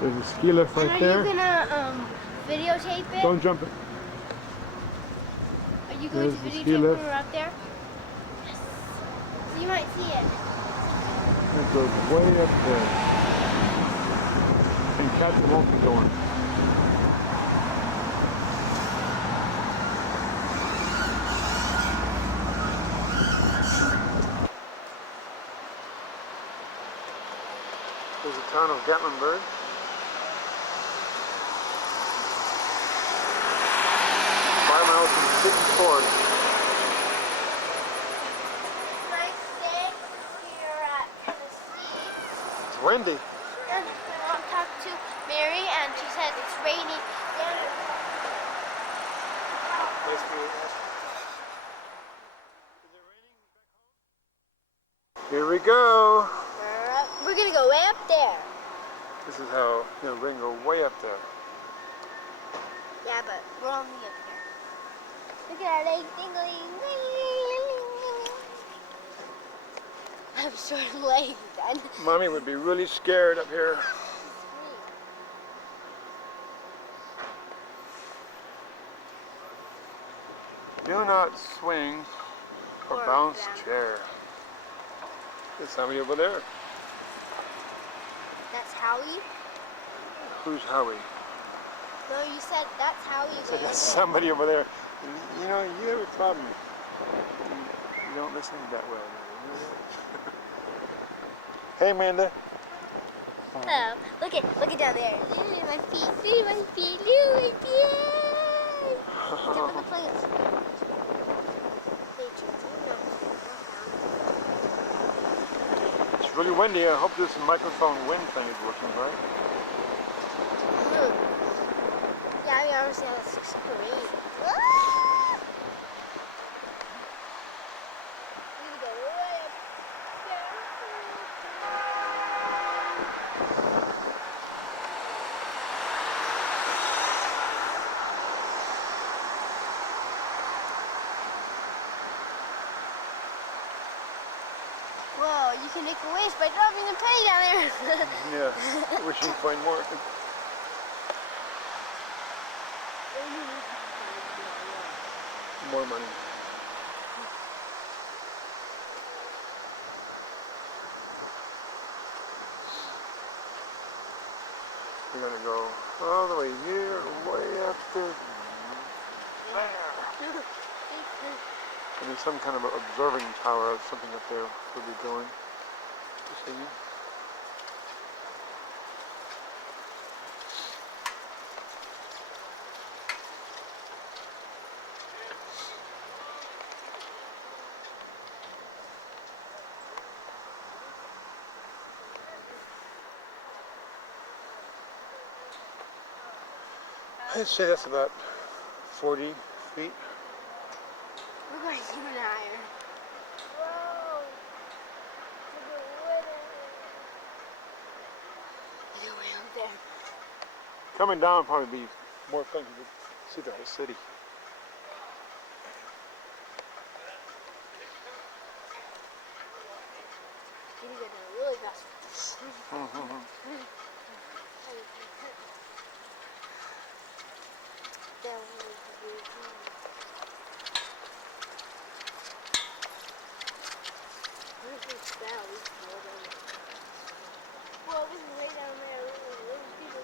There's a ski lift right there. Are you gonna videotape it? Don't jump it. Are you going There's to the videotape ski when lift. we're up there? Yes. You might see it. It goes way up there. And Captain won't be going. There's the town of Gatlinburg. 5 miles from City Ford. Nice day here at Tennessee. It's windy. And my mom talked to Mary and she said it's raining. Nice to meet you. Here we go. We're gonna go way up there. This is how, we're going to go way up there. Yeah, but we're only up here. Look at our legs dingling. I'm short of legs then. Mommy would be really scared up here. Do not swing or bounce chair. There's somebody over there. That's Howie? Who's Howie? No, you said that's Howie. There's somebody over there. You know, you have a problem. You don't listen that well. Hey, Amanda. Oh, look at down there. Look at my feet. Look at my feet. Look at my feet. Jump on the planes. It's really windy. I hope this microphone wind thing is working right. Yeah, we almost had a 6 degree. Whoa, you can make a wish by dropping a penny down there. Yeah, wish you'd find more. More money. We're gonna go all the way here, way up there. There. And there's some kind of observing tower or something up there we'll be going. Just thinking. I'd say that's about 40 feet. We're going even higher. Whoa! Look way up there. Coming down would probably be more fun to see the whole city. You get a really fast.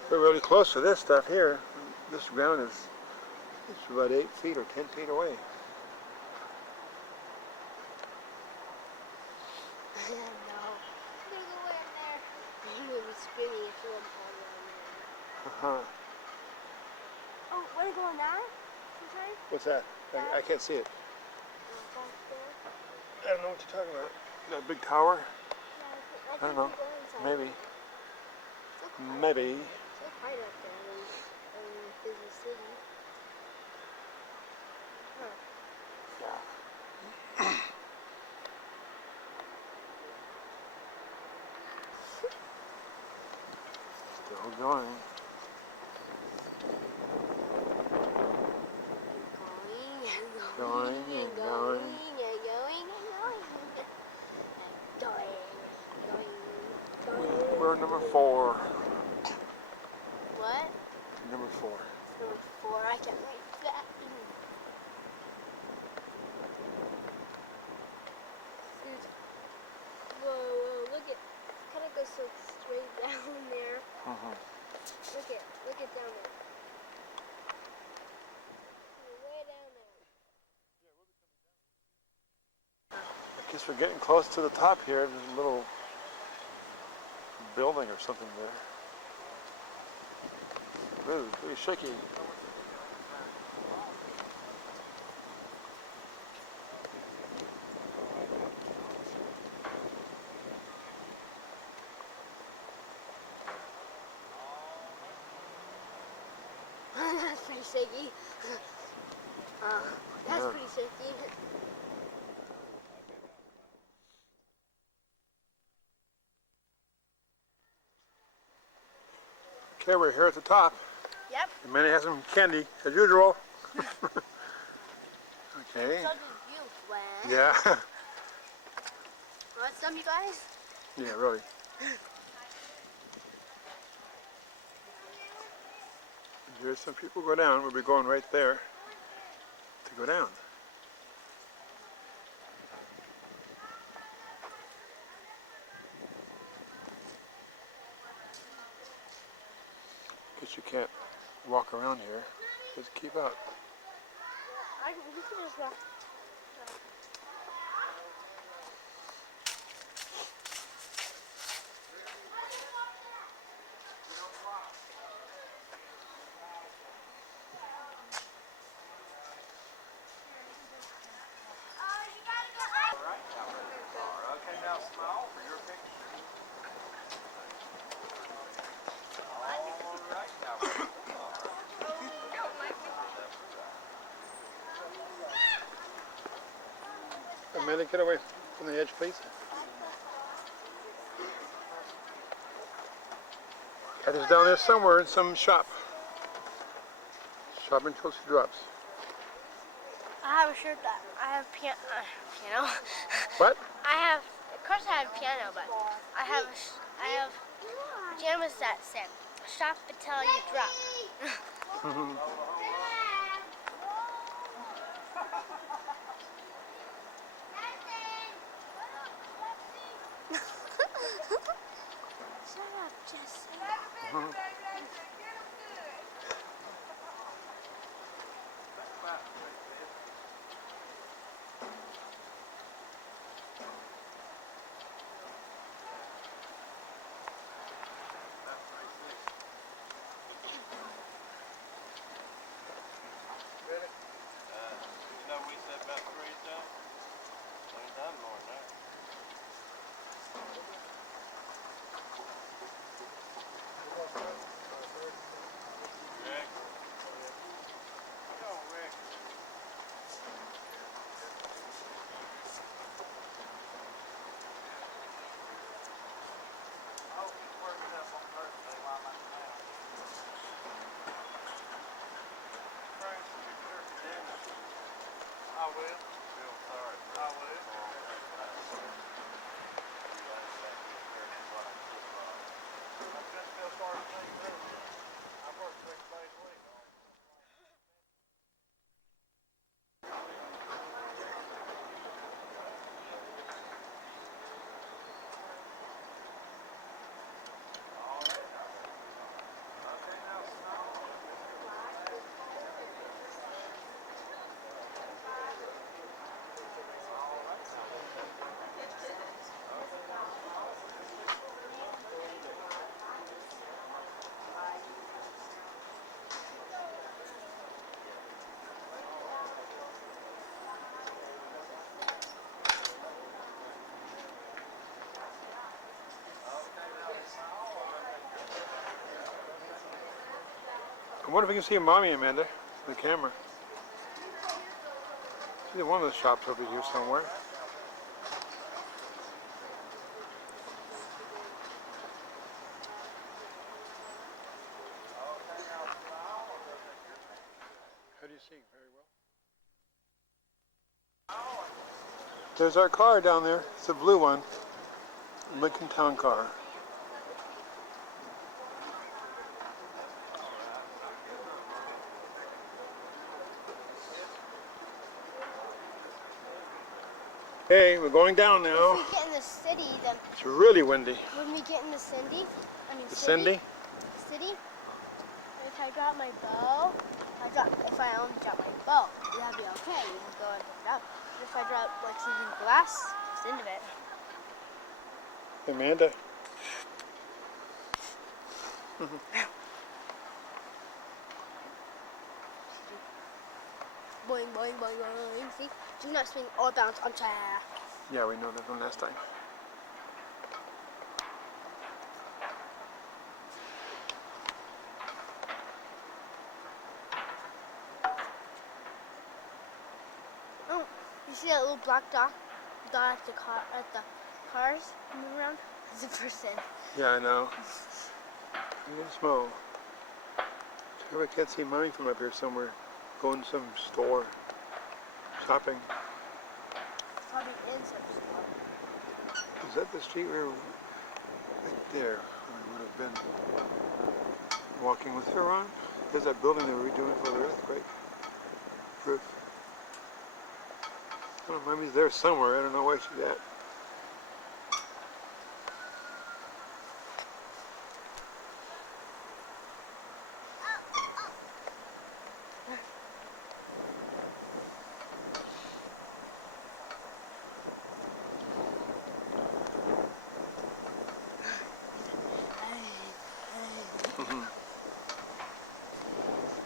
We're really close to this stuff here. This ground is it's about 8 feet or 10 feet away. No. I'm gonna go way in there. He would be spinning if you went all around there. Oh, wanna go on that? Sometime? What's that? I can't see it. I don't know what you're talking about. That big tower? Yeah, I don't know. Maybe. So Maybe. so quiet up there in busy city. Yeah. Still going. Going and going. We're number 4. Guess we're getting close to the top here. There's a little building or something there. Really, pretty shaky. That's pretty shaky. That's Yeah. pretty shaky. Okay, we're here at the top. Yep. And Manny has some candy, as usual. Okay. So did you, Gwen. Yeah. Want some, you guys? Yeah, really. Here's some people go down. We'll be going right there to go down. Guess you can't walk around here. Just keep up. We can just walk. Okay, now smile for your picture. All right, now. Amanda, get away from the edge, please. Head is down there somewhere in some shop. Shop until she drops. I have a shirt that I have piano. What? Of course I have piano, but I have pajamas that said "Shop until you drop." Shut up, Jesse. You know we said about 3 times? Ain't done more than that. Rick? Yo, Rick. I hope he's working up on Thursday while I'm out. Frank, you sure for dinner? I will. Feel sorry for I will. I just feel sorry for you. I work 6 days a week. I wonder if we can see Mommy, Amanda, the camera. See one of the shops over here somewhere. How do you see very well? There's our car down there. It's a blue one. Lincoln Town car. Okay, we're going down now. If we get in the city, then It's really windy. when we get in the Cindy, The Cindy? City, if I drop my bow, if I only drop my bow, that'd be okay. You can go and pick it up. But if I drop like something glass, It's the end of it. Amanda. Boing, boing, boing, boing. See? Do not swing or bounce on chair. Yeah, we know that from last time. Oh, you see that little black dot at the cars moving around? It's a person. Yeah, I know. It's small. I can't see mine from up here somewhere. Going to some store. Shopping. It's probably in some store. Is that the street where right there we would have been walking with her on? There's that building they were redoing for the earthquake. Roof. I don't know, maybe there somewhere. I don't know where she's at.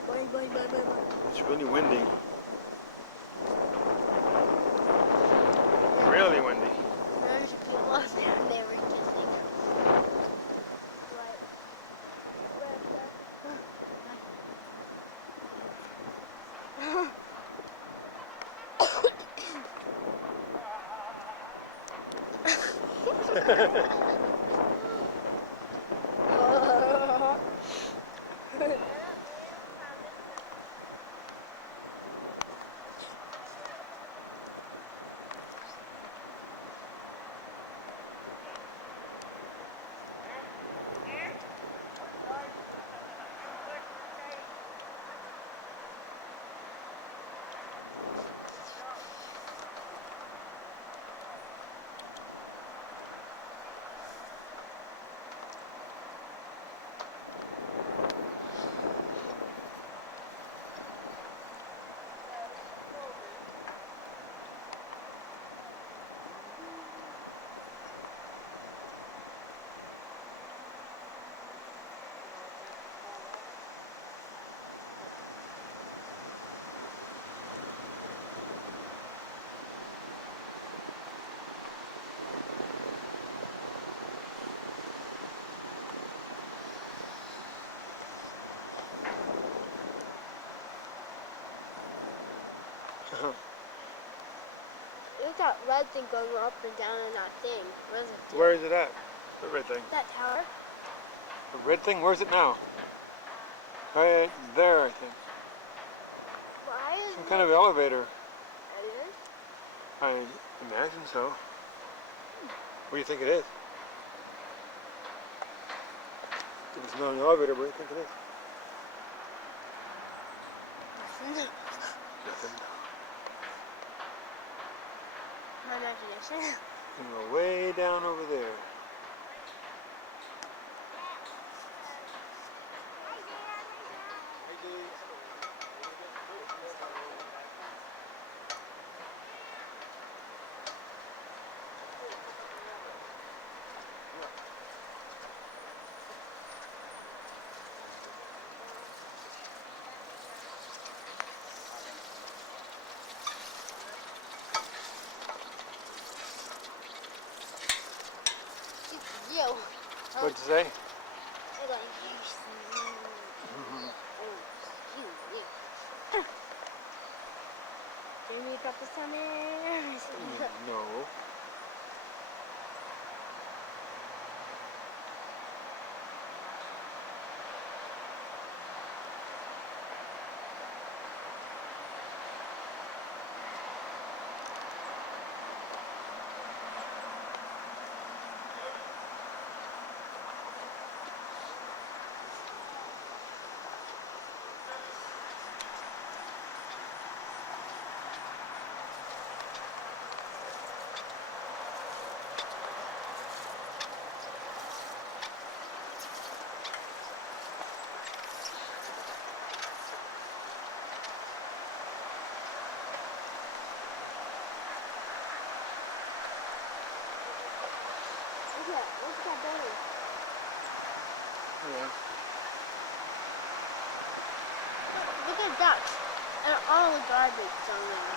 Boing, boing, boing, boing, boing. It's really windy. Really windy. There's people up there and they were kissing. Right. Look at that red thing going up and down in that thing. What is it? Where is it at? The red thing. That tower? The red thing? Where's it now? Right there, I think. Why is Some it? kind of elevator. It is? I imagine so. What do you think it is? It's not an elevator, but what do you think it is? Nothing. My imagination. And we're way down over there. You. What'd you say? Jamie got this on there. No. Yeah, look at that building. Yeah. Look at ducks. And all the garbage on there.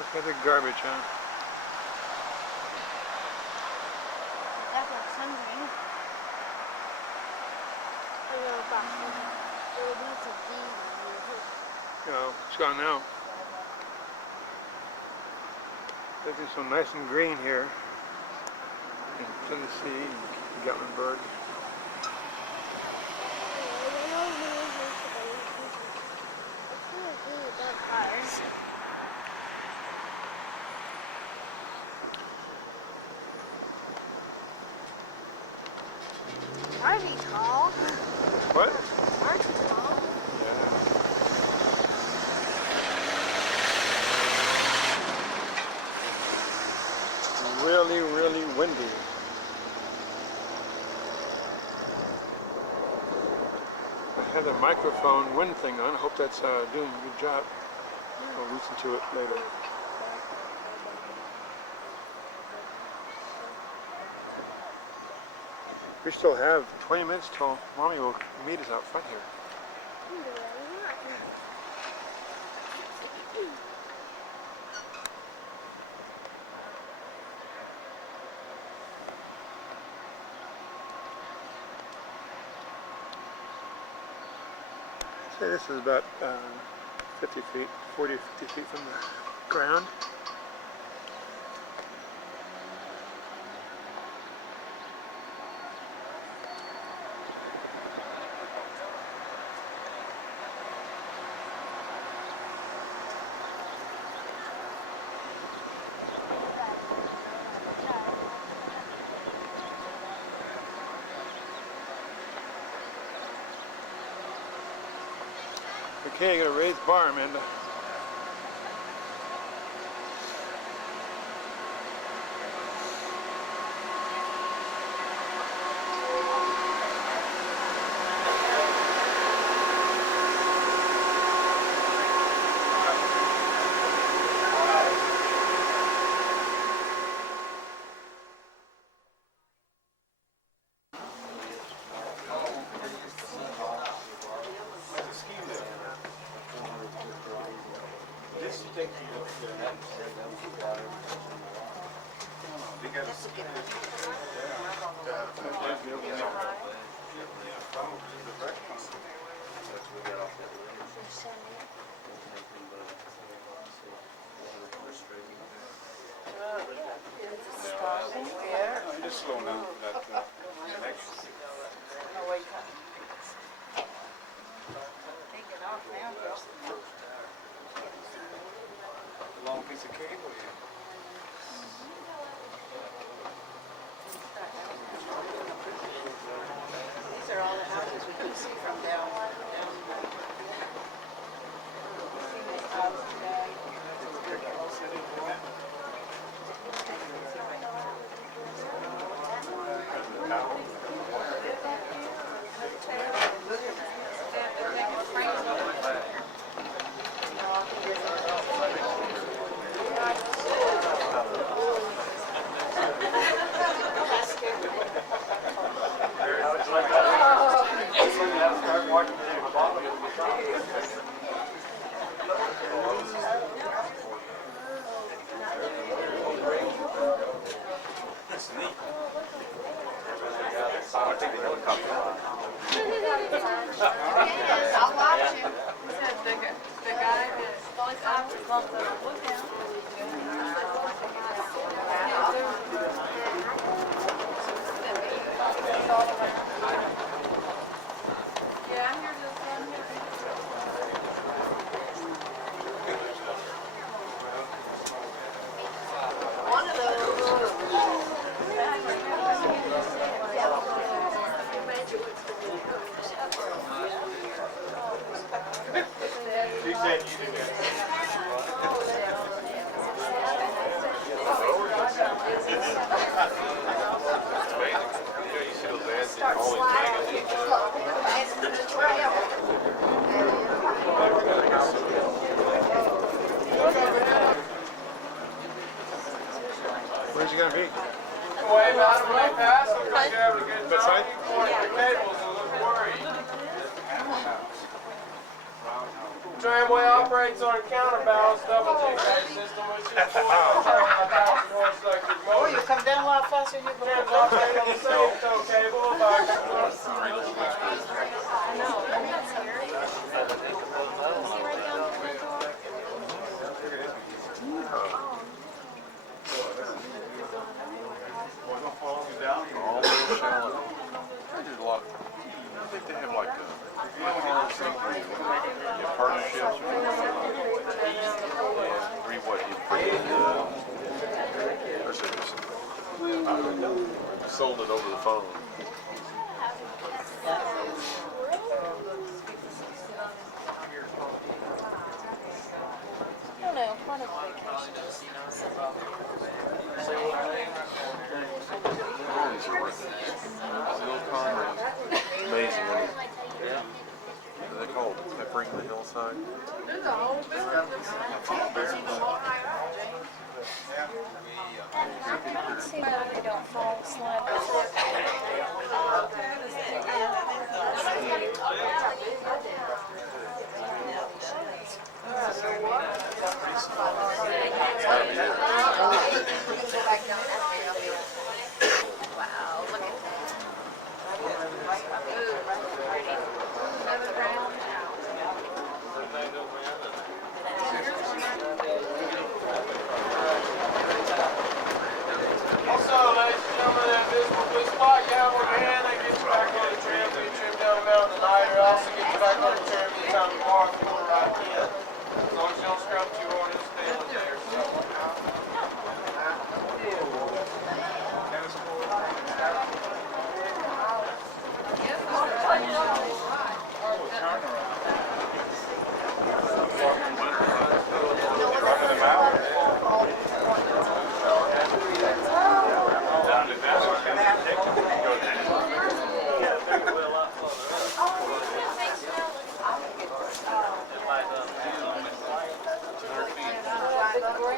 Look at the garbage, huh? That's like hungry. A little box. Little box of beans on here. Oh, it's gone now. Everything's so nice and green here in Tennessee and Gatlinburg. Cars. Aren't they tall? What? Aren't they tall? Yeah. Really, really windy. I had the microphone wind thing on. I hope that's doing a good job. I'll listen to it later. We still have 20 minutes till Mommy will meet us out front here. Say this is about 50 feet, 40 or 50 feet from the ground. Okay, I got a raised bar, Amanda. Just slow down that connection. Long piece of cable here. These are all the houses we can see from down. I'll watch you. The guy that bumped the look down. Yeah, I'm here one of those. She said you do that. Where's he gonna be? Wave out when they pass them, because you're having a good That's time. right. You point at the cables and look worried. Tramway operates on a counterbalance double T-phase system, which is Oh, you come down a lot faster than you go. Trams operate on the same tow cable by All those shallow. There's a lot. I think they have like partnerships. Read what you sold it over the phone. I don't know, part of vacation is Amazing. They call it peppering the hillside. Let's see why they don't fall asleep. Also, ladies and gentlemen, that visible blue spot you have on your hand, that gets you back on the tram. If you trim down the mountain tonight, it also gets you back on the tram anytime tomorrow if you want to ride again. As long as you don't scrub too hard, it'll stay on there. So.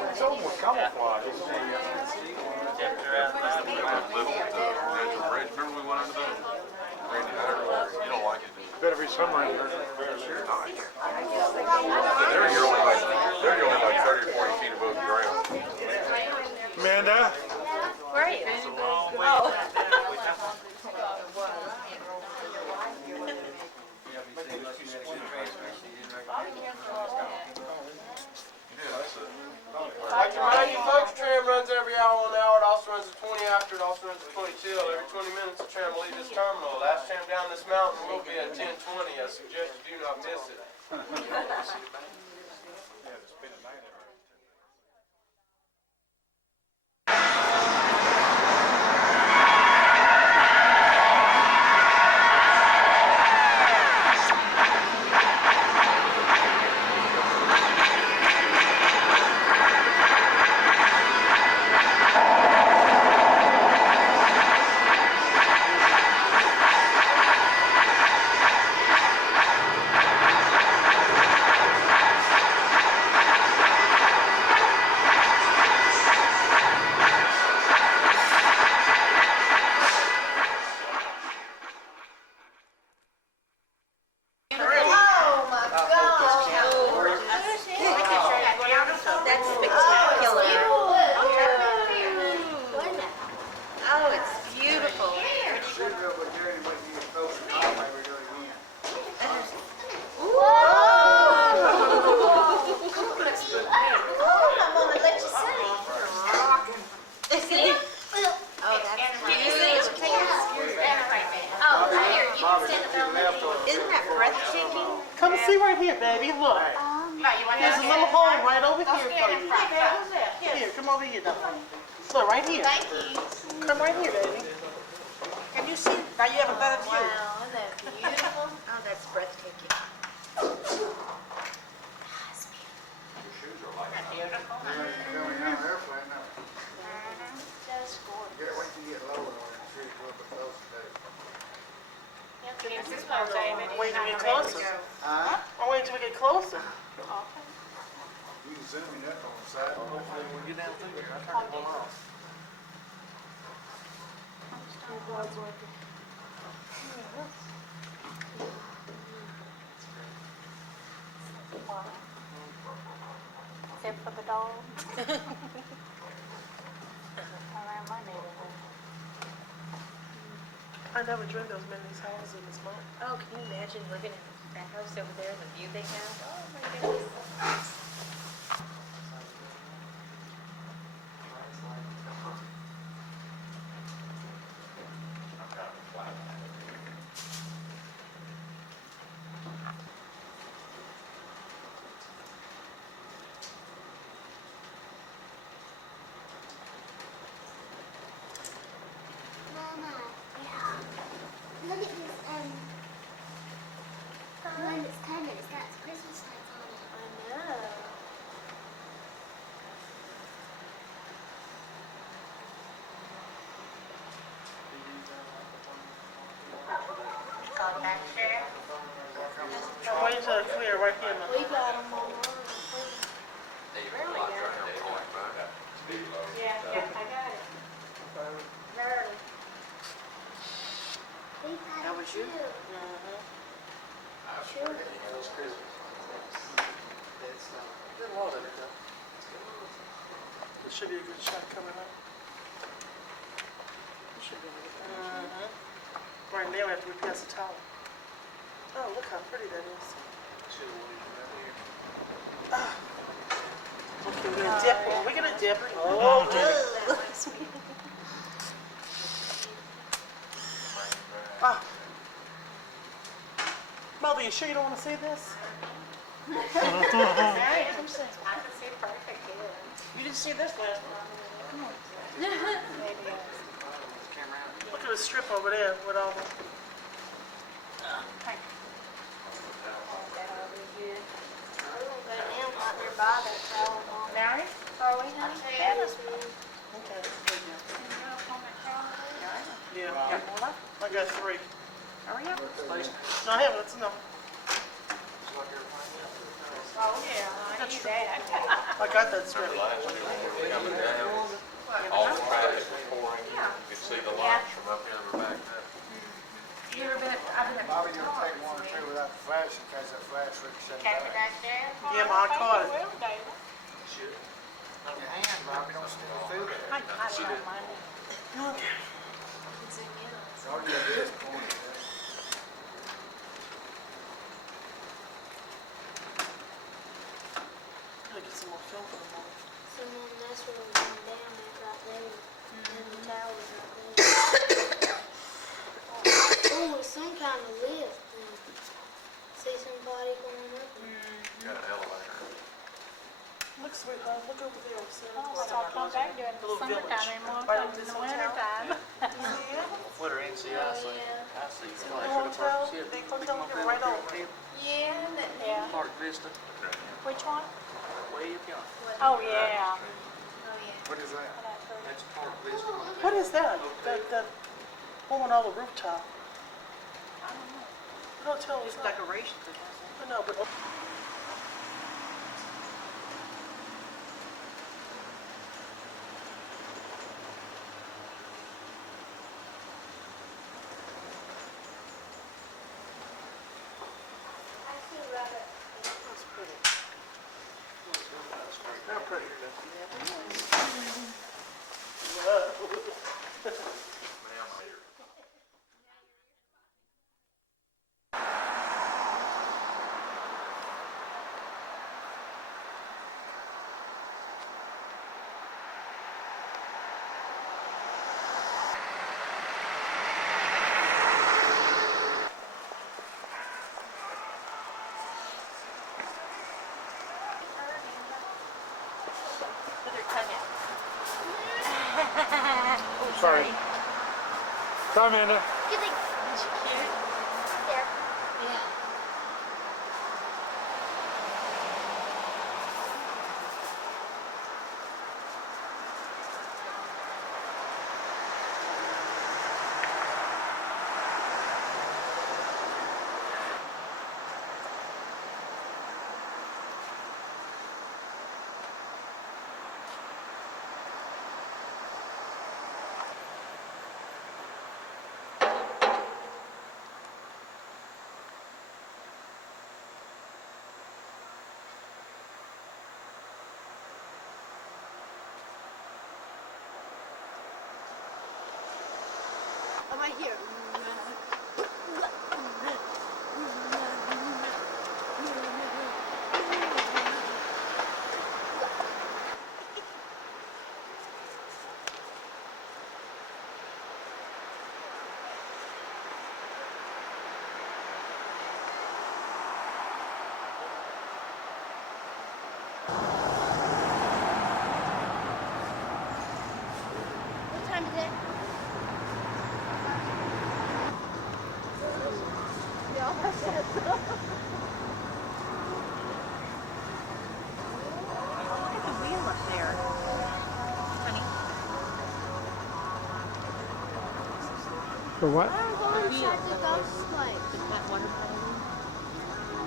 It's almost camouflage. Remember we went under that? Randy Hatter, you don't like it, do you? Better be somewhere in there. They're only like 30 or 40 feet above the ground. Amanda? Where are you? Like to remind you folks, tram runs every hour 1 hour. It also runs at 20 after. It also runs at 20 till. Every 20 minutes, the tram will leave this terminal. Last tram down this mountain will be at 10:20. I suggest you do not miss it. That's spectacular. Oh, it's beautiful. I'm gonna let you sing. Oh, that's beautiful. Oh, here, you can stand up there. Isn't that breathtaking? Come see right here, baby. Look. There's a little hole right over here for you. Here, come over here now. Look, right here. Thank you. Come right here, baby. Can you see? Now you have a better view. Wow, isn't that beautiful? Oh, that's breathtaking. That's gorgeous. Wait till we get closer. I'm waiting till we get closer. You can zoom in up on the side. Hopefully when we get down through here, I turn one off. Except for the dog. Around my neighborhood. I never dreamed there was many of these houses in this month. Oh, can you imagine living in that house over there, the view they have? Oh my goodness. Mama, yeah. Look at this, when it's coming, it's got Christmas lights on it. I know. Call back there. I'm waiting till it clear right here, man. We got them on ours. Yeah, I got it. Early. We got That it was you? too. Mm-hmm. Sure. This should be a good shot coming up. This should be good. Mm-hmm. Right now, we have to repass the towel. Oh, look how pretty that is. Ah. Okay, we're gonna dip. We're gonna dip. Oh, dip. Ah. Mother, you sure you don't want to see this? I can see perfect here. You didn't see this last time. Maybe Look at the strip over there with all the... that all be good. We're gonna go down out there by that tower, Mom. Mary? Are we, honey? Yeah. Yes, ma'am. Okay. Can you go up on that tower? Yeah. I got 3. Hurry up. No, I haven't. It's enough. Oh, yeah, I knew that. I got that strip. Coming down, all the traffic was pouring. You could see the lights from up here in the back there. You ever been, I've been Bobby, you'll take one or two without the flash in case that flash ricochets Catch it back. back there? Yeah, ma, I caught it. Your hand, Bobby, don't steal through there. I don't mind it. Okay. All you gotta do is point it. Gotta get some more film for the moment. So, Mom, that's where we're going down at right there. And the tower's right there. Oh, it's some kind of lift. See somebody going up there. Got an elevator. Look, sweetheart, look over there. Oh, I thought come back during the Little summertime village. anymore, Right comes up in this the hotel. wintertime. What are NCIC? Oh, yeah. I see. Hotel, big hotel, you're right over. Yeah, yeah. Park Vista, Which one? way up yonder. Oh, yeah. What is that? That's Park Vista. What is that? That woman on the rooftop. The hotel is decoration. I know, but... I see Robert. That's pretty. How pretty. Put her tongue out. Sorry. Come, Amanda. You think Isn't she cute? there? Yeah. I'm right here. What time is it? Yeah, that's it. Look at the wheel up there. Honey. For what? I don't go inside the ghost place. The hot water bottle.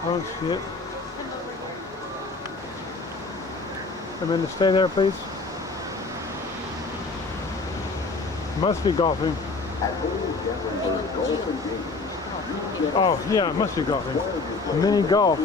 I don't see it. Amanda, stay there, please. Must be golfing. Oh, yeah, it must be golfing. Mini golf.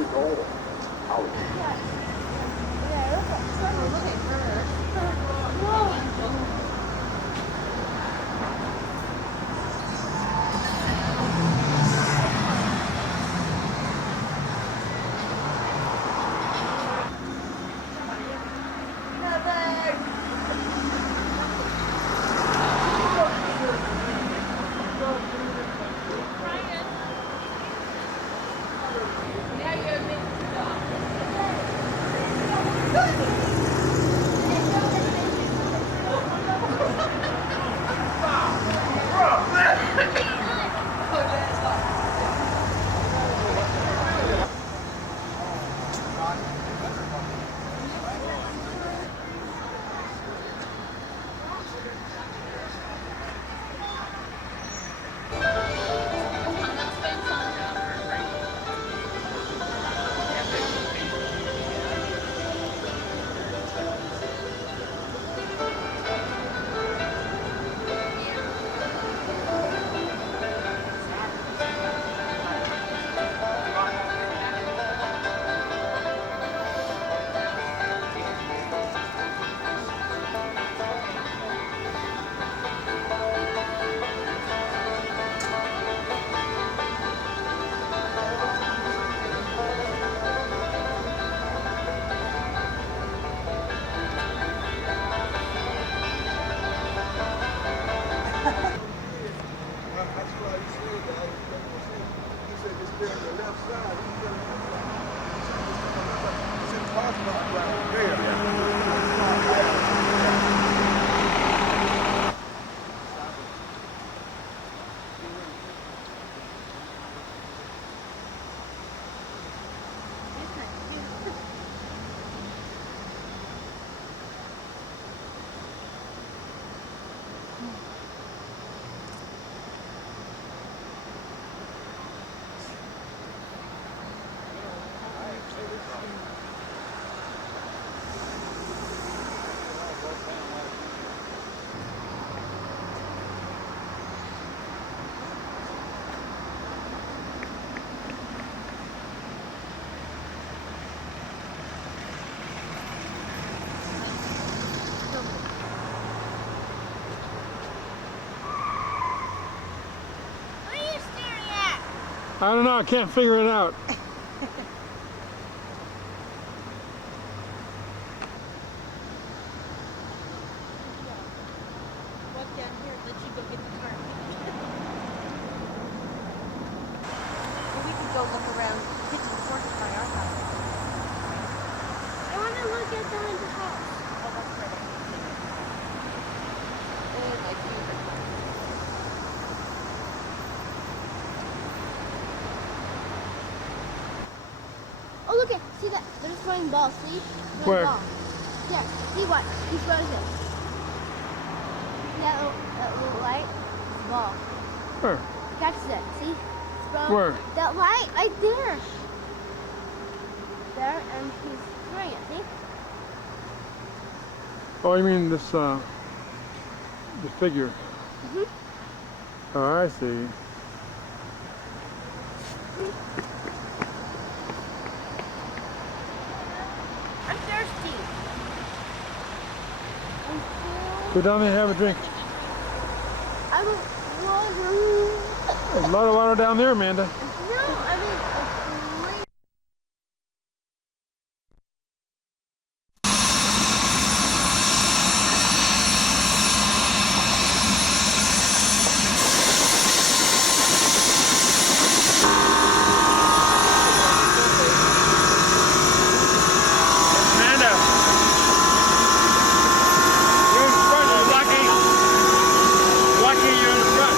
I don't know, I can't figure it out. Walk down here and let you go get the car. Or we could go look around Pigeon Fork by our house. I want to look at the haunted house. Oh, that's right. Oh, my favorite. Oh, look at, see that? They're just throwing balls, see? Throwing Where? balls. Yeah, see what? He's throwing them. See that little light? It's a ball. Where? Catches it, see? It's throwing Where? that light right there. There, and he's throwing it, see? Oh, you mean this, the figure? Mhm. Oh, I see. I'm thirsty. I'm Go down there and have a drink. I don't There's a lot of water down there, Amanda. Amanda, you're in front. You're lucky. Lucky you're in front.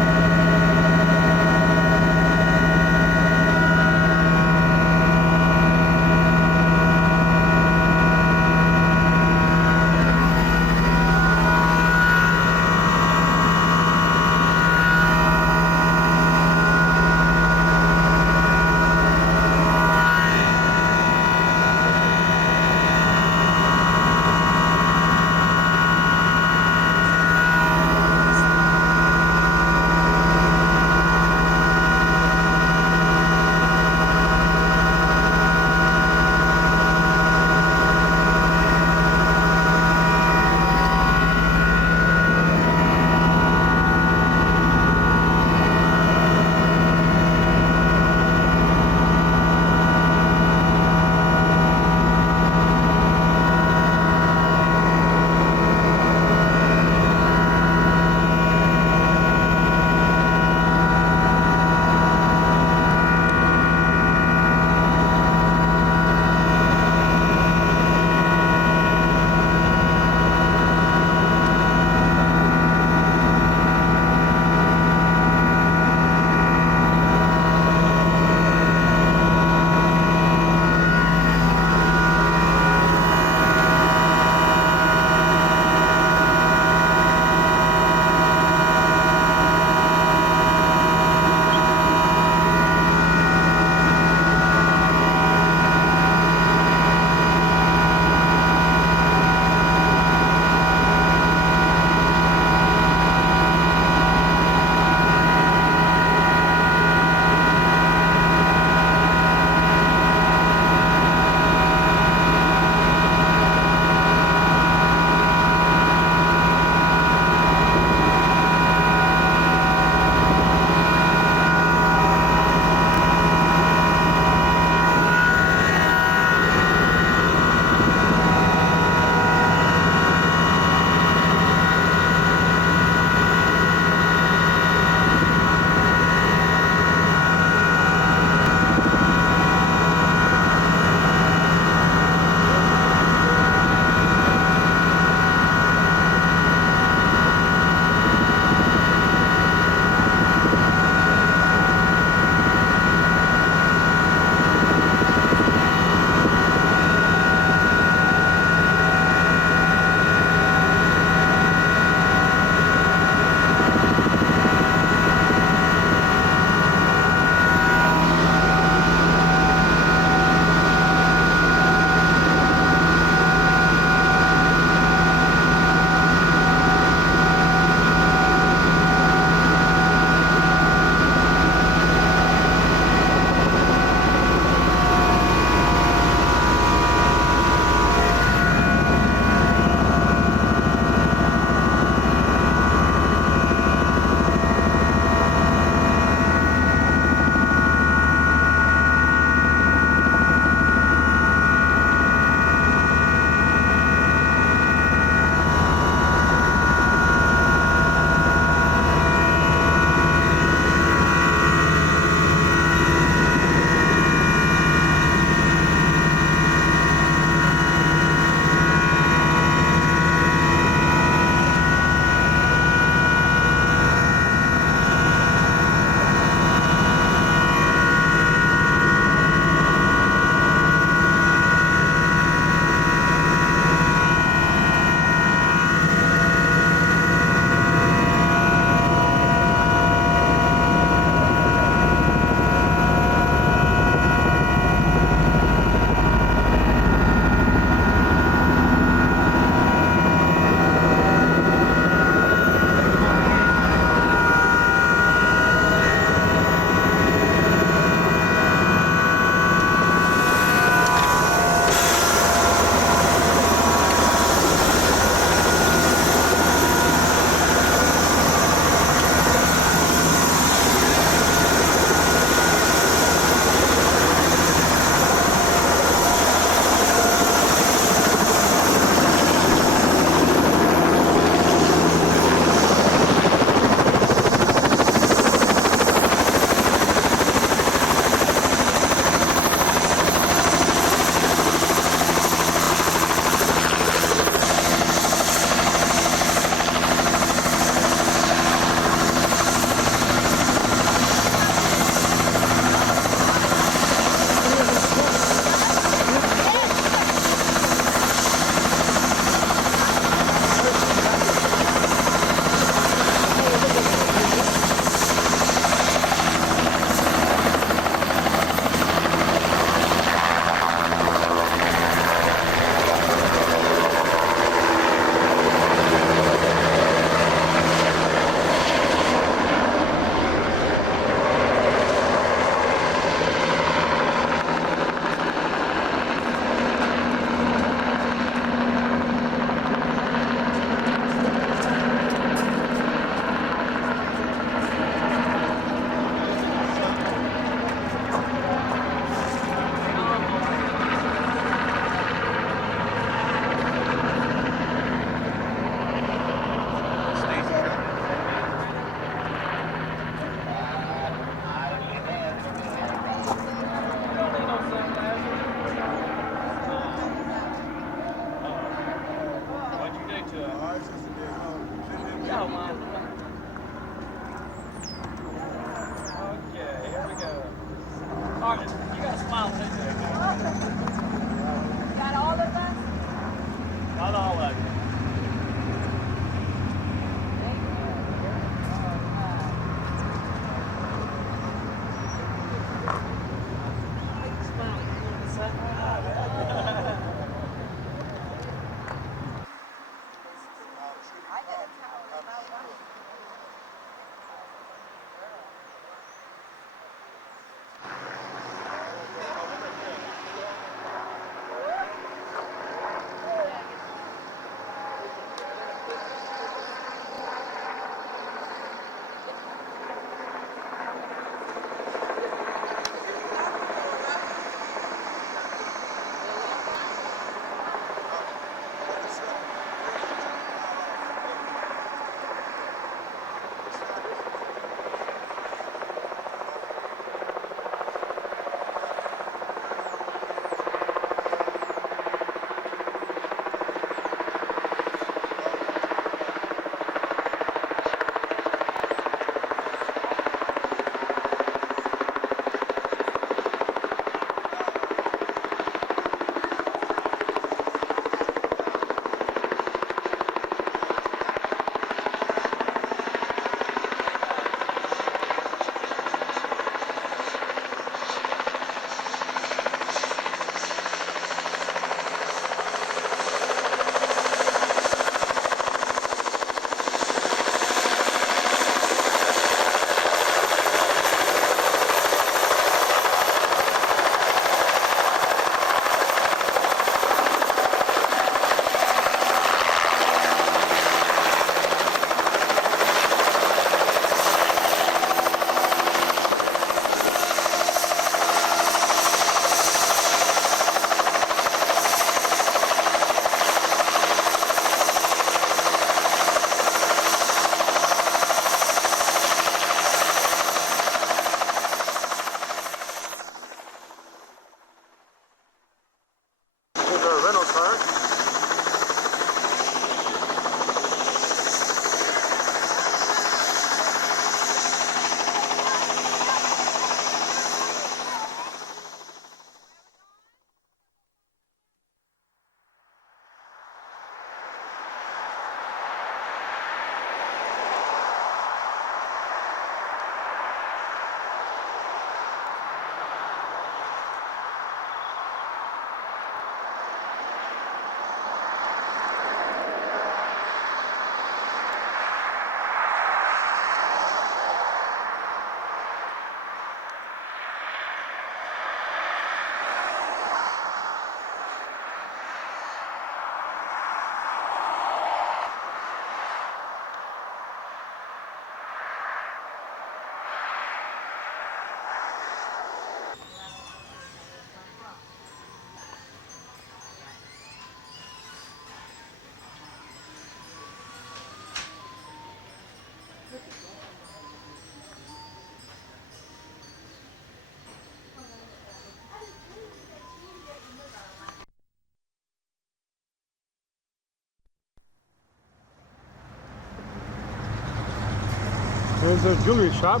There's a jewelry shop.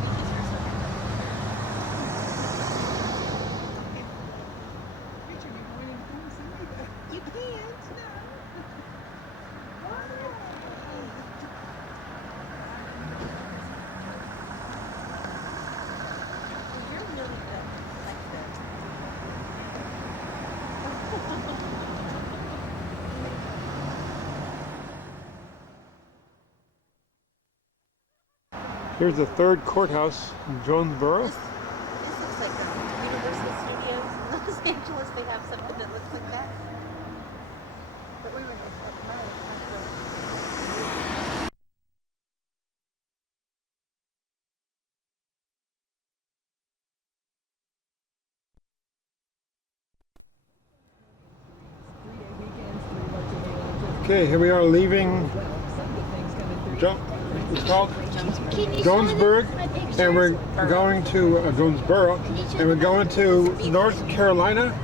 Here's the third courthouse in Jonesboro. This looks like Universal Studios in Los Angeles. They have something that looks like that. But we were just talking about it. Okay, here we are leaving it's called Jonesburg, and we're going to Jonesboro, and we're going to North Carolina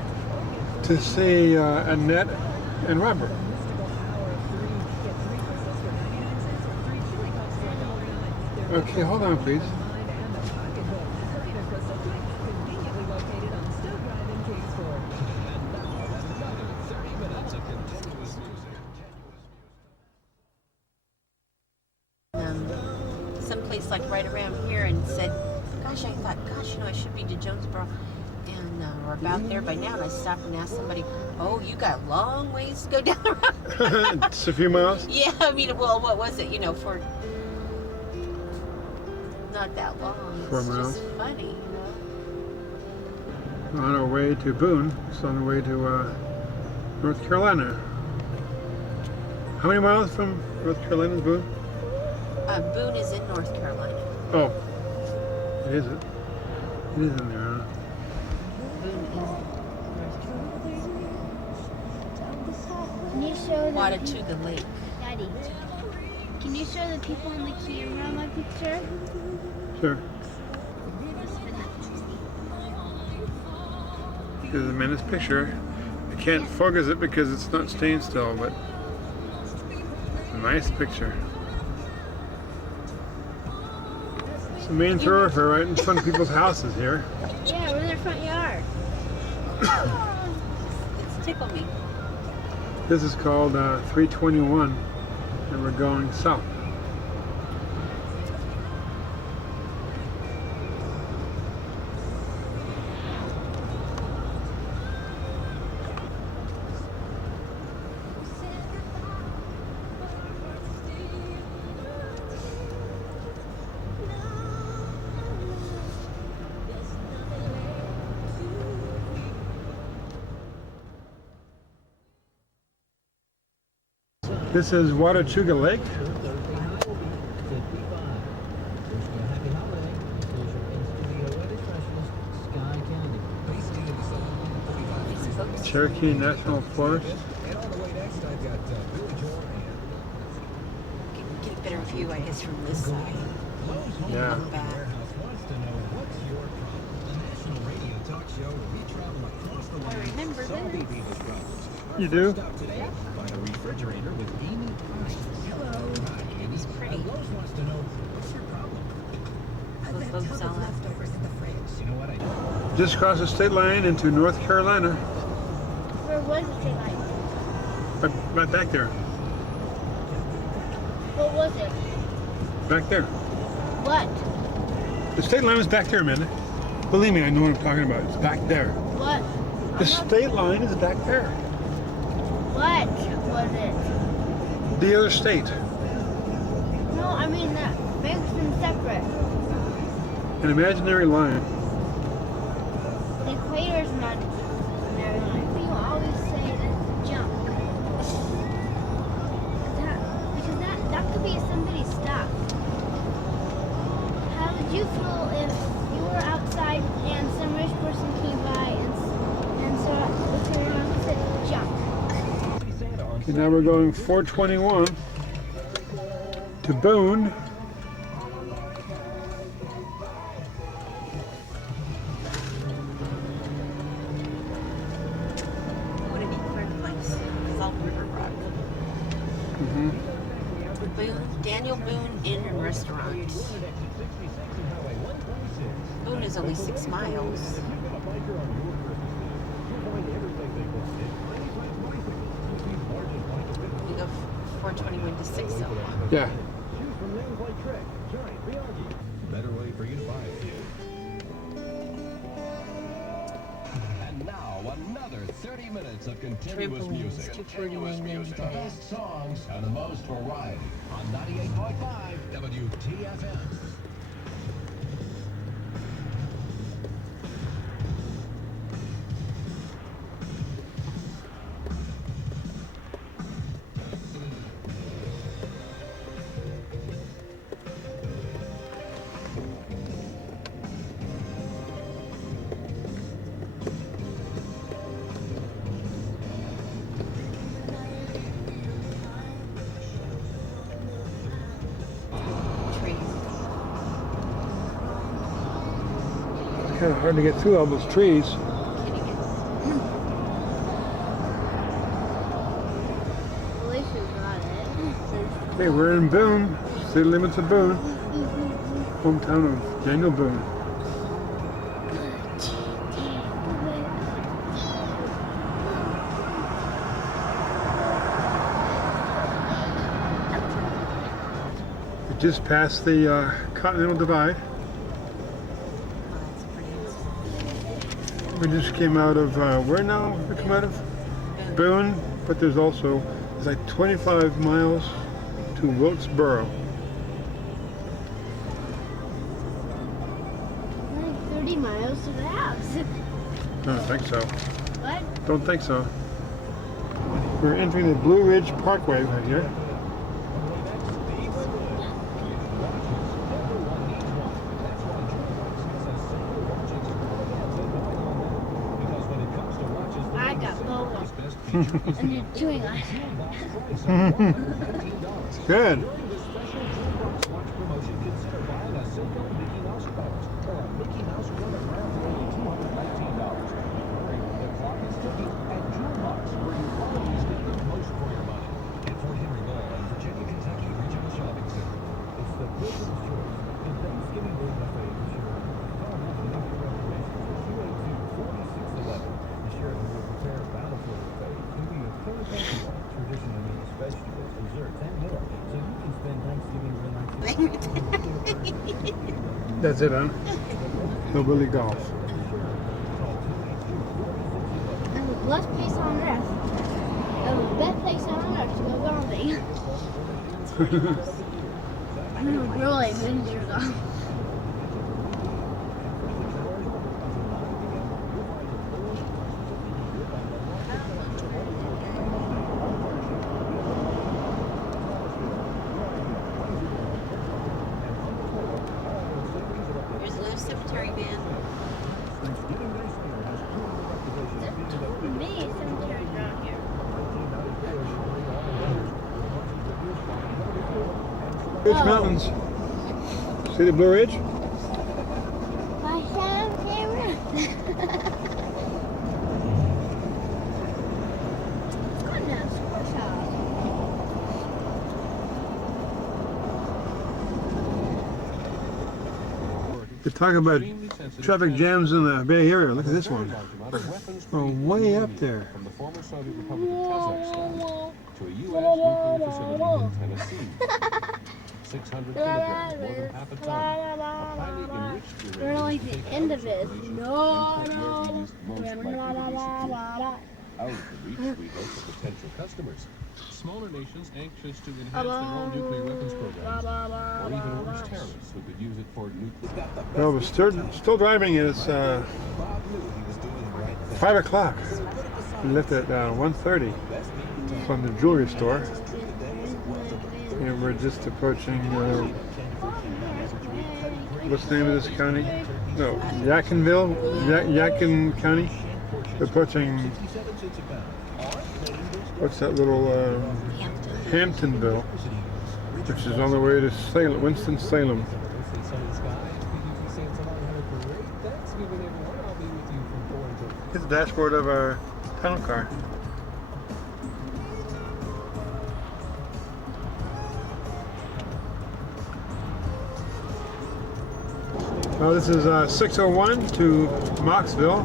to see Annette and Robert. Okay, hold on, please. Someplace like right around here and said, gosh, I thought, gosh, I should be to Jonesboro. And we're about there by now. And I stopped and asked somebody, oh, you got a long ways to go down the road. It's a few miles? Yeah, I mean, well, what was it, for not that long. 4 It's miles. just funny, On our way to Boone. It's on the way to North Carolina. How many miles from North Carolina to Boone? Boone is in North Carolina. Oh, it is it? It is in there, huh? Boone is North Can you show the Watauga Lake. Daddy? Can you show the people in the camera my picture? Sure. Here's Amanda's picture. I can't focus it because it's not staying still, but it's a nice picture. It's the main thoroughfare right in front of people's houses here. Yeah, we're in their front yard. It's Tickle Me. This is called 321, and we're going south. This is Watauga Lake. Cherokee National Forest. Get a better view, I guess, from this side. Yeah. Look back. I remember this. You do? It's pretty. Those boats all left. Just across the state line into North Carolina. Where was the state line? Right back there. What was it? Back there. What? The state line was back there, Amanda. Believe me, I know what I'm talking about. It's back there. What? The state line is back there. What was it? The other state. No, I mean that makes them separate. An imaginary line. The equator's not imaginary line. You always say that's junk. Because that could be somebody's stuff. How would you feel if you were outside and some rich person came by and saw the equator and said junk? And now we're going 421 to Boone. What a neat place. It's all river rock. Daniel Boone Inn and Restaurant. Boone is only 6 miles. We go 421 to 6 so long. Yeah. Better way for you to buy it. And now another 30 minutes of continuous music. Continuous music. The best songs and the most variety on 98.5 WTFM. Kind of hard to get through all those trees. At least we got it. Hey, we're in Boone, city limits of Boone, hometown of Daniel Boone. We just passed the Continental Divide. We just came out of, where now? We come out of Boone, but there's also, it's like 25 miles to Wilkesboro. Like 30 miles to the house. I don't think so. What? Don't think so. We're entering the Blue Ridge Parkway right here. I got both. And you're chewing on it. Good. That's it, huh? Hillbilly Golf. And the best place on earth. And the best place on earth to go golfing. Really, miniature golf. There's a little cemetery band. Me, cemetery around here. Ridge Mountains. See the Blue Ridge? My camera. Goodness, what's up? You're talking about traffic jams in the Bay Area. Look at this one. Oh, way up there. From the former Soviet Republic of Kazakhstan to a U.S. nuclear facility in Tennessee. 600 kilograms, more than half a ton. A highly enriched We're uranium like the end of it. No, no. Out of the reach, we hope, of potential customers. Smaller nations anxious to enhance their own nuclear weapons programs, or even worse, terrorists who could use it for nuclear. Well, we're still driving it. It's 5 o'clock. We left at 1:30 from the jewelry store. And we're just approaching, what's the name of this county? No, Yadkinville, Yadkin County. We're approaching, what's that little, Hamptonville, which is on the way to Salem, Winston-Salem. Here's the dashboard of our tunnel car. Well, this is 601 to Moxville.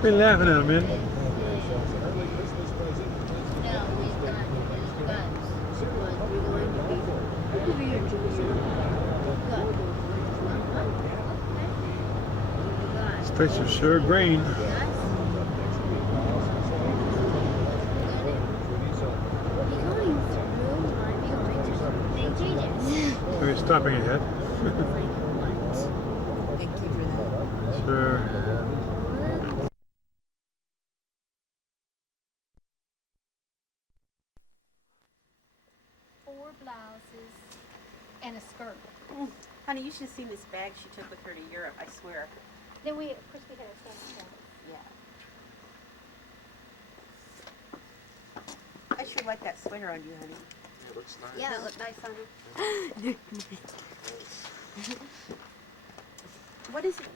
Quit laughing at him, man. This place is sure green. We're stopping ahead. Thank you for that. Sure. Four blouses and a skirt. Honey, you should have seen this bag she took with her to Europe, I swear. Then we, of course, we had a family. Yeah. I sure like that sweater on you, honey. It looks nice. Yeah, it looked nice on her. What is it?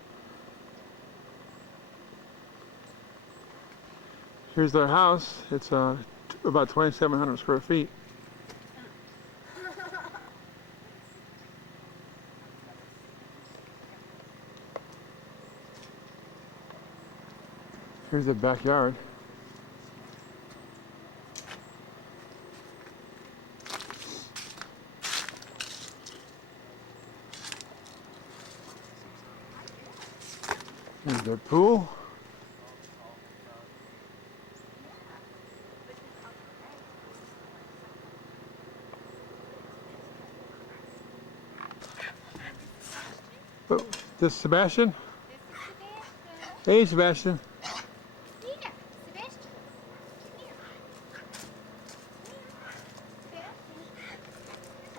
Here's their house. It's about 2,700 square feet. Here's the backyard. Here's their pool. Oh, this is Sebastian? Hey, Sebastian. Here, Sebastian. Here.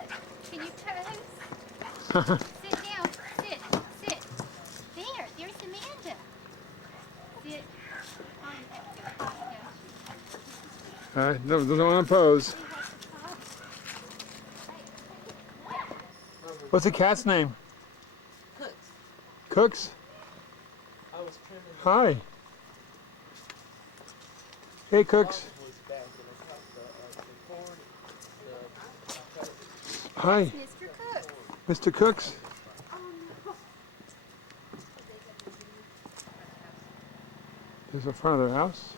Sebastian. Can you pose? Sit down. Sit. There. There's Amanda. Sit. Don't want to pose. What's the cat's name? Cooks. Cooks? Hi. Hey, Cooks. Hi, Mr. Cook. Mr. Cooks. There's the front of their house.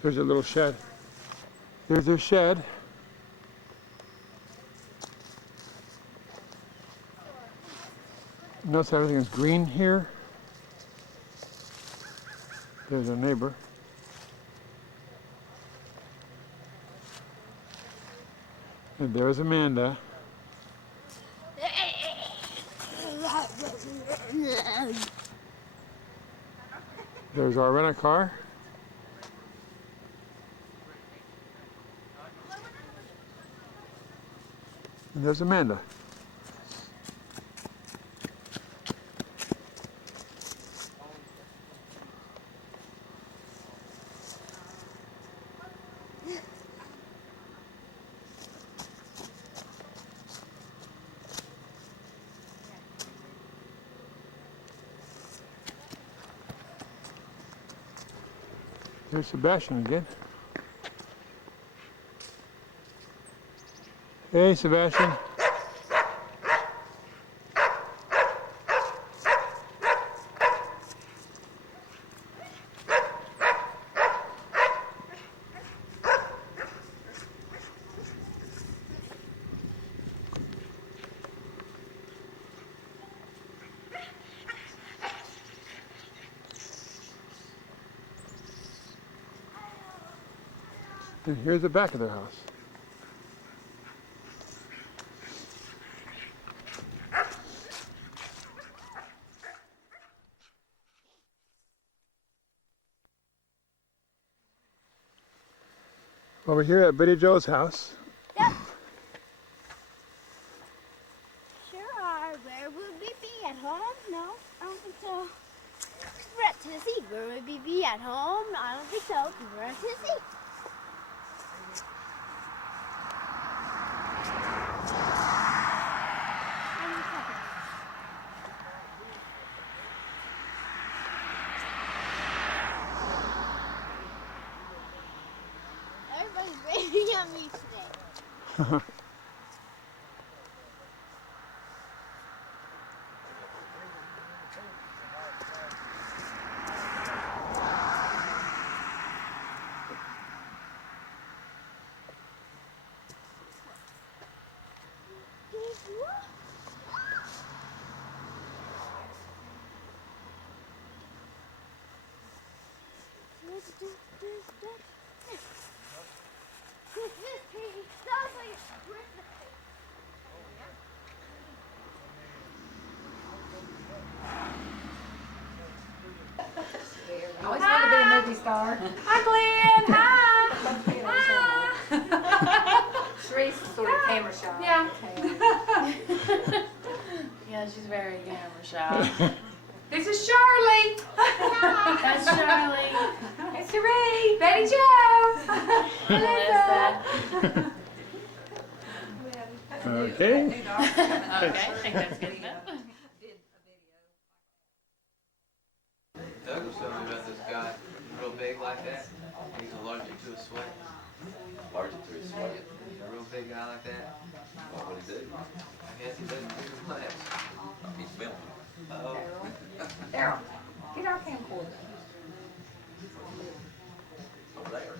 There's a little shed. There's their shed. Notice everything is green here. There's our neighbor. And there's Amanda. There's our rent-a-car. And there's Amanda. There's Sebastian again. Hey, Sebastian. And here's the back of their house. Over here at Betty Jo's house. Yep. Sure are. Where would we be? At home? No, I don't think so. We're at Tennessee. Where would we be? At home? I don't think so. We're at Tennessee. Everybody's waiting on me today. Christmas tree sounds like a Christmas tree. Always wanted to be a movie star. Hi, Glenn. Hi. Sheree's sort of camera shy. Yeah. Yeah, she's very camera shy. This is Charlie. That's Charlie. Hey, Sheree. Betty Jo. Melissa. Okay. Okay, I think that's good enough. Doug was telling me about this guy, real big like that. He's allergic to a sweat. Allergic to his sweat. He's a real big guy like that. What would he do? I guess he doesn't do his class. He's filming. Uh-oh. Daryl, get our camcorder. Over there.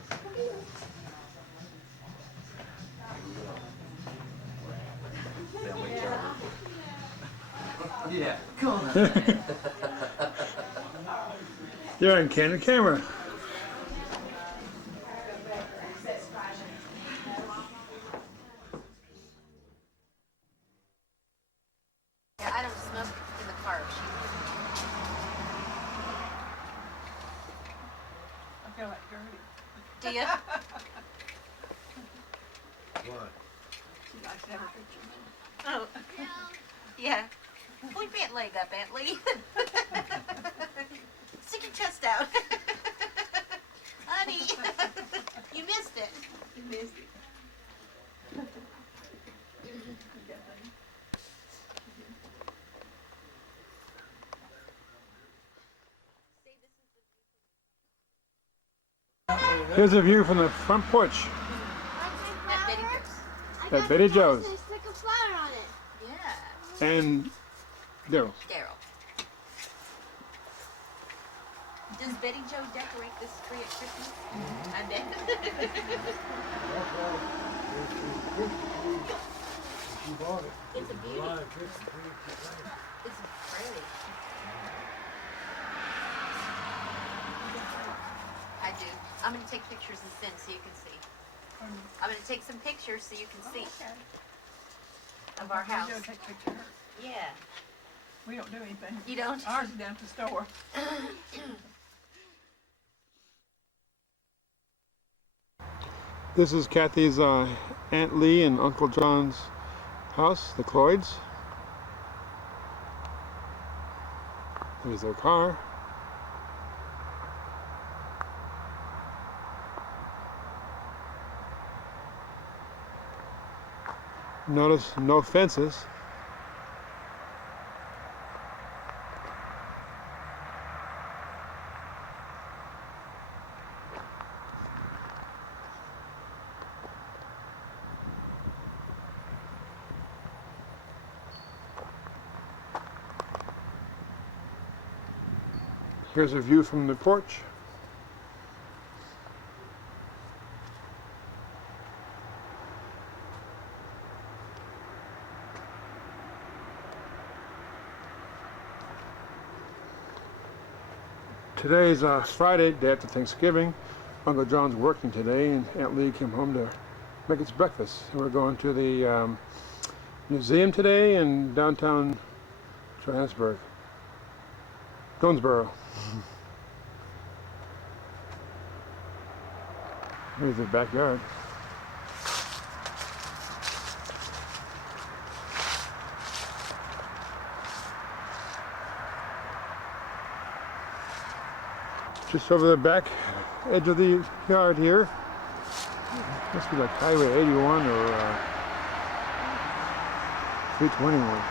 Film each other. Yeah, come on. You're on candid camera. Yeah, I don't smoke in the car. I feel like Gertie. Do you? What? She likes to have her picture. Oh. Yeah. Point that leg up, Aunt Lee. Stick your chest out. Honey, you missed it. You missed it. Here's a view from the front porch At Betty Jo's. at Betty Jo's. They stick a flower on it. Yeah. And Daryl. Daryl. Does Betty Jo decorate this tree at Christmas? I bet. She bought it. It's a beauty. It's pretty. I do. I'm going to take pictures and send so you can see. I'm going to take some pictures so you can see of our house. Joe, take a picture of her. Yeah. We don't do anything. You don't? Ours is down at the store. This is Kathy's Aunt Lee and Uncle John's house, the Cloyds. There's their car. Notice no fences. Here's a view from the porch. Today's Friday, day after Thanksgiving. Uncle John's working today, and Aunt Lee came home to make us breakfast. And we're going to the museum today in downtown Johannesburg. Jonesboro. Here's the backyard. Just over the back edge of the yard here. Must be like Highway 81 or 321.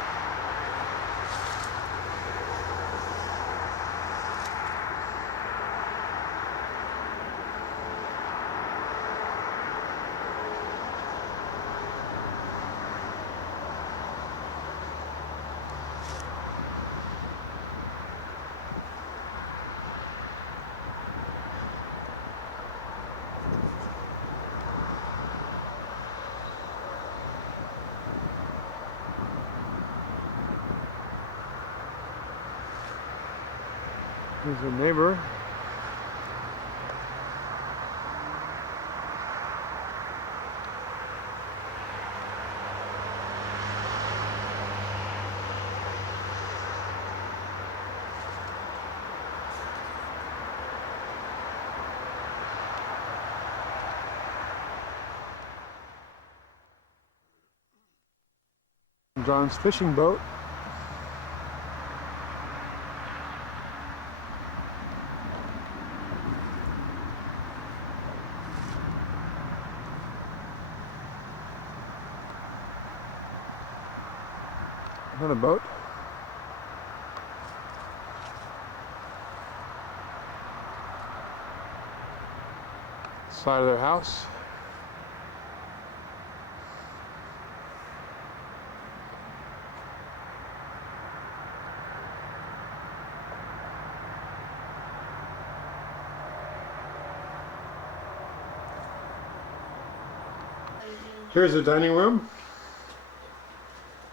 Here's a neighbor. John's fishing boat. Another boat. Side of their house. Here's the dining room.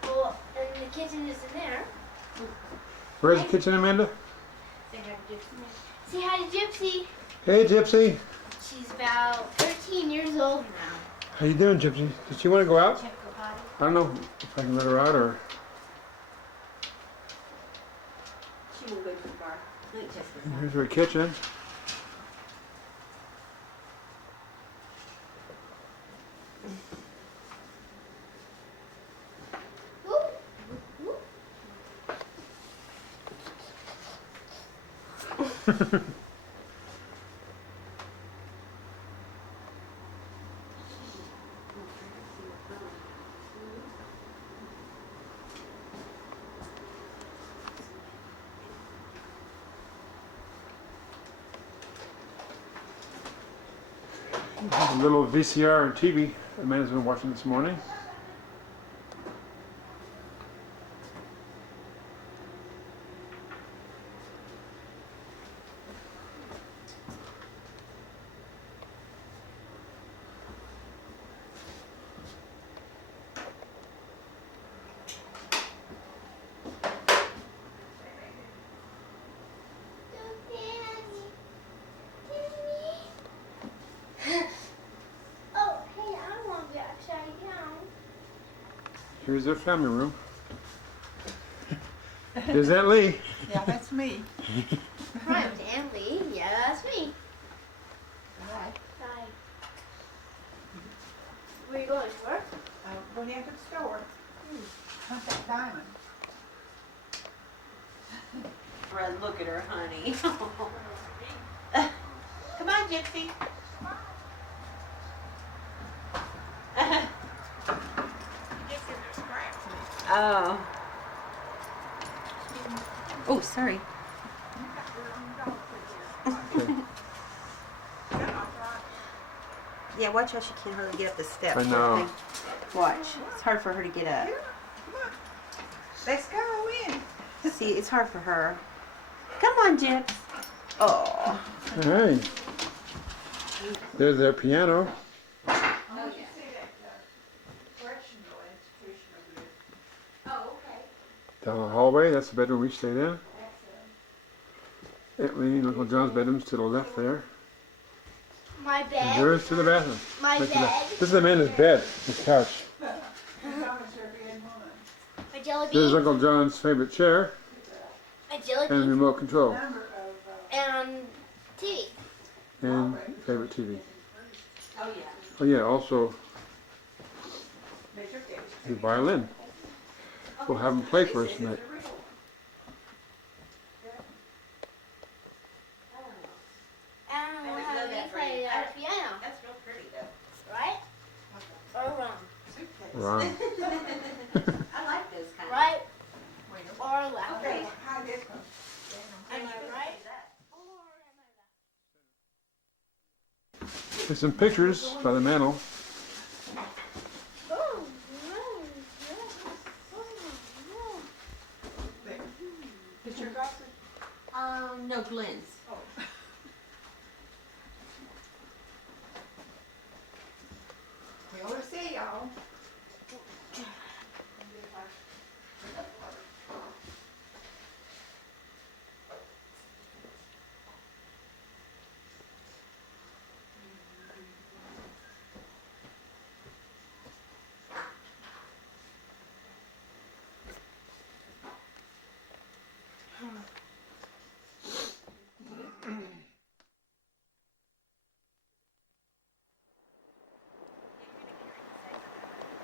Well, and the kitchen is in there. Where's the kitchen, Amanda? Say hi to Gypsy. Say hi to Gypsy. Hey, Gypsy. She's about 13 years old now. How you doing, Gypsy? Does she want to go out? Check her body. I don't know if I can let her out or... She won't go too far. Look, just this. Here's her kitchen. Whoop, whoop. A little VCR and TV Amanda's been watching this morning. Oh, hey, I want to be upside down. Here's their family room. Here's Aunt Lee. Yeah, that's me. Hi, I'm Aunt Lee. Yeah, that's me. Hi. Hi. Where are you going to work? I'm going into the store. Hunt that diamond. Fred, look at her, honey. Come on, Gypsy. Oh. Oh, sorry. Yeah, watch how she can't hardly get up the steps. I know. Watch. It's hard for her to get up. Let's go in. See, it's hard for her. Come on, Gyps. Oh. Hey. There's their piano. Down the hallway, that's the bedroom we stayed in. Aunt Lee and Uncle John's bedrooms to the left there. My And bed. yours to the bathroom. My Right to the- bed. This is Amanda's bed, this couch. A jelly This is bean. Uncle John's favorite chair A jelly and bean. remote control And TV. and favorite TV. Oh, yeah. Oh yeah, also the violin. We'll have him play for us tonight. Wow. I like those kind. Right or left? Okay. Am I right? There's some pictures by the mantle. Picture glasses? No, Glenn's. We ought to see y'all.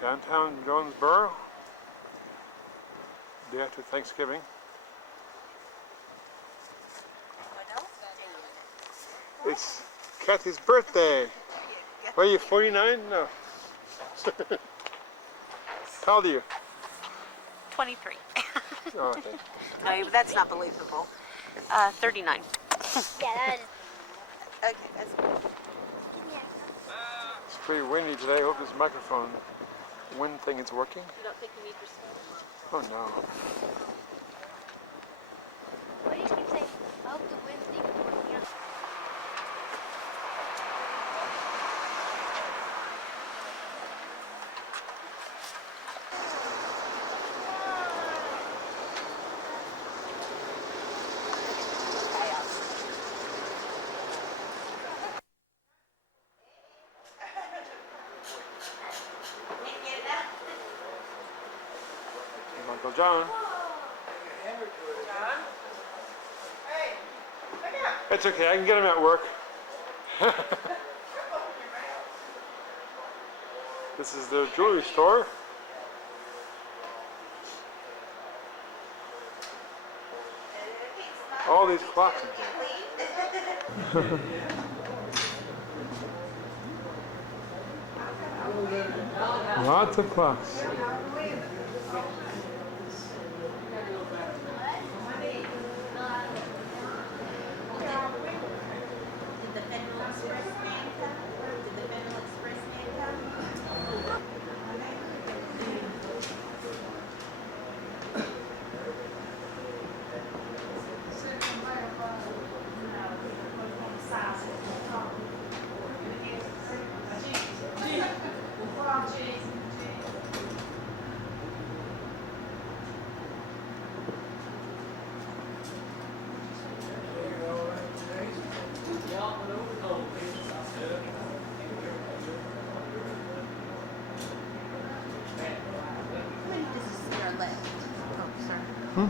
Downtown Jonesboro, day after Thanksgiving. It's Kathy's birthday. What are you, 49? No. How old are you? 23. Oh, okay. No, that's not believable. 39. Yeah, that is. Okay, that's good. It's pretty windy today. I hope this microphone wind thing is working. You don't think you need your sweater? Oh no. What do you keep saying? I hope the wind thing is working out. Uncle John. It's okay, I can get him at work. This is the jewelry store. All these clocks. Lots of clocks. Did the Federal Express man come? Did the Federal Express man come? This is your left. Oh, sorry.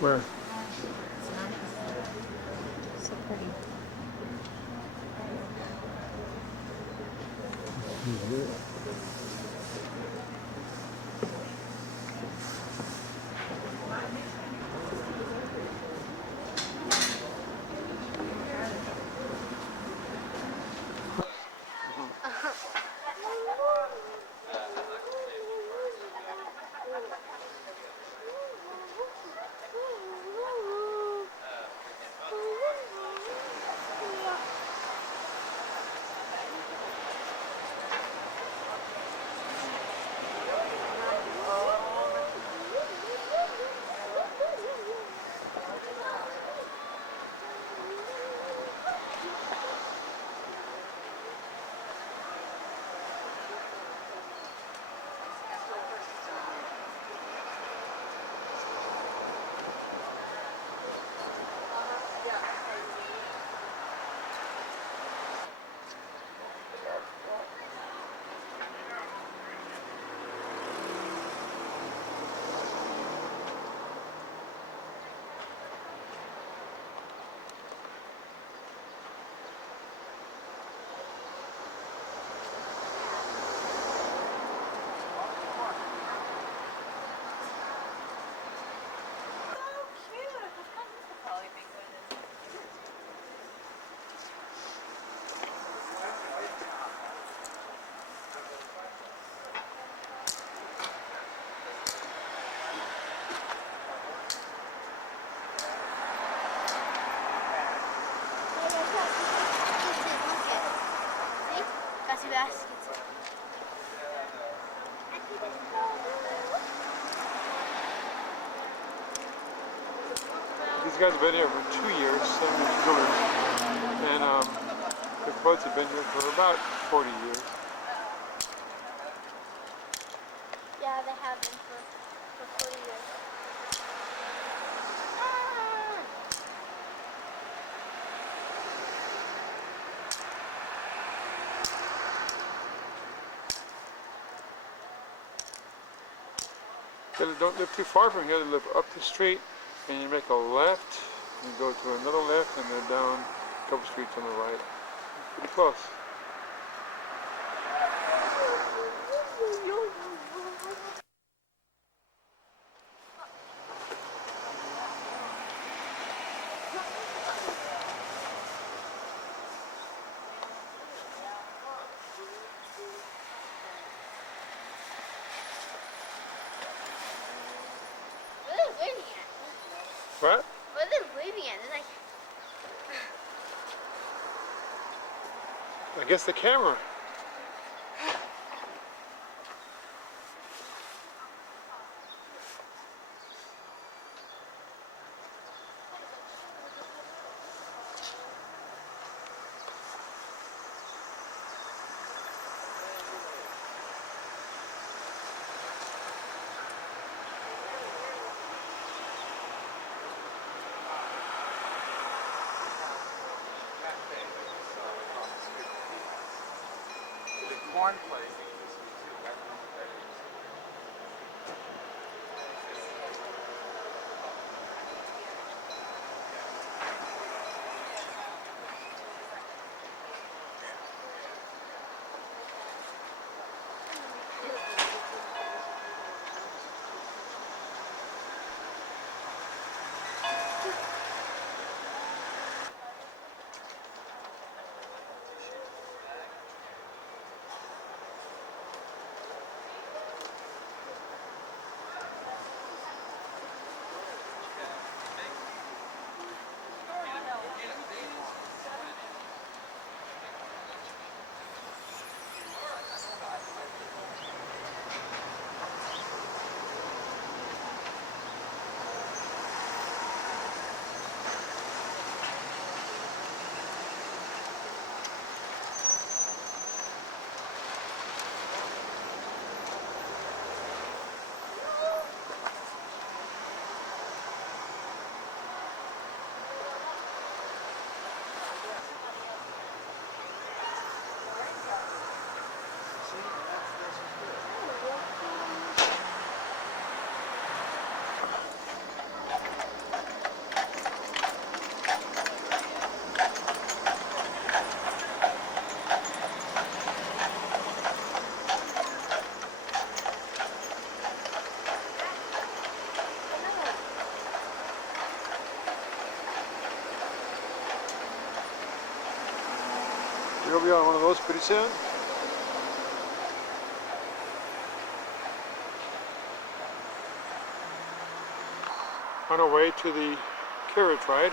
Where? So Casi baskets. These guys have been here for 2 years, same as George. And the boats have been here for about 40 years. Yeah, they have been for 40 years. Don't live too far from here. You live up the street, and you make a left, and go to another left, and then down a couple streets on the right. Pretty close. What are they waving at? What? What are they waving at? They're like, I guess the camera. Corn place. on one of those pretty soon. On our way to the carriage ride.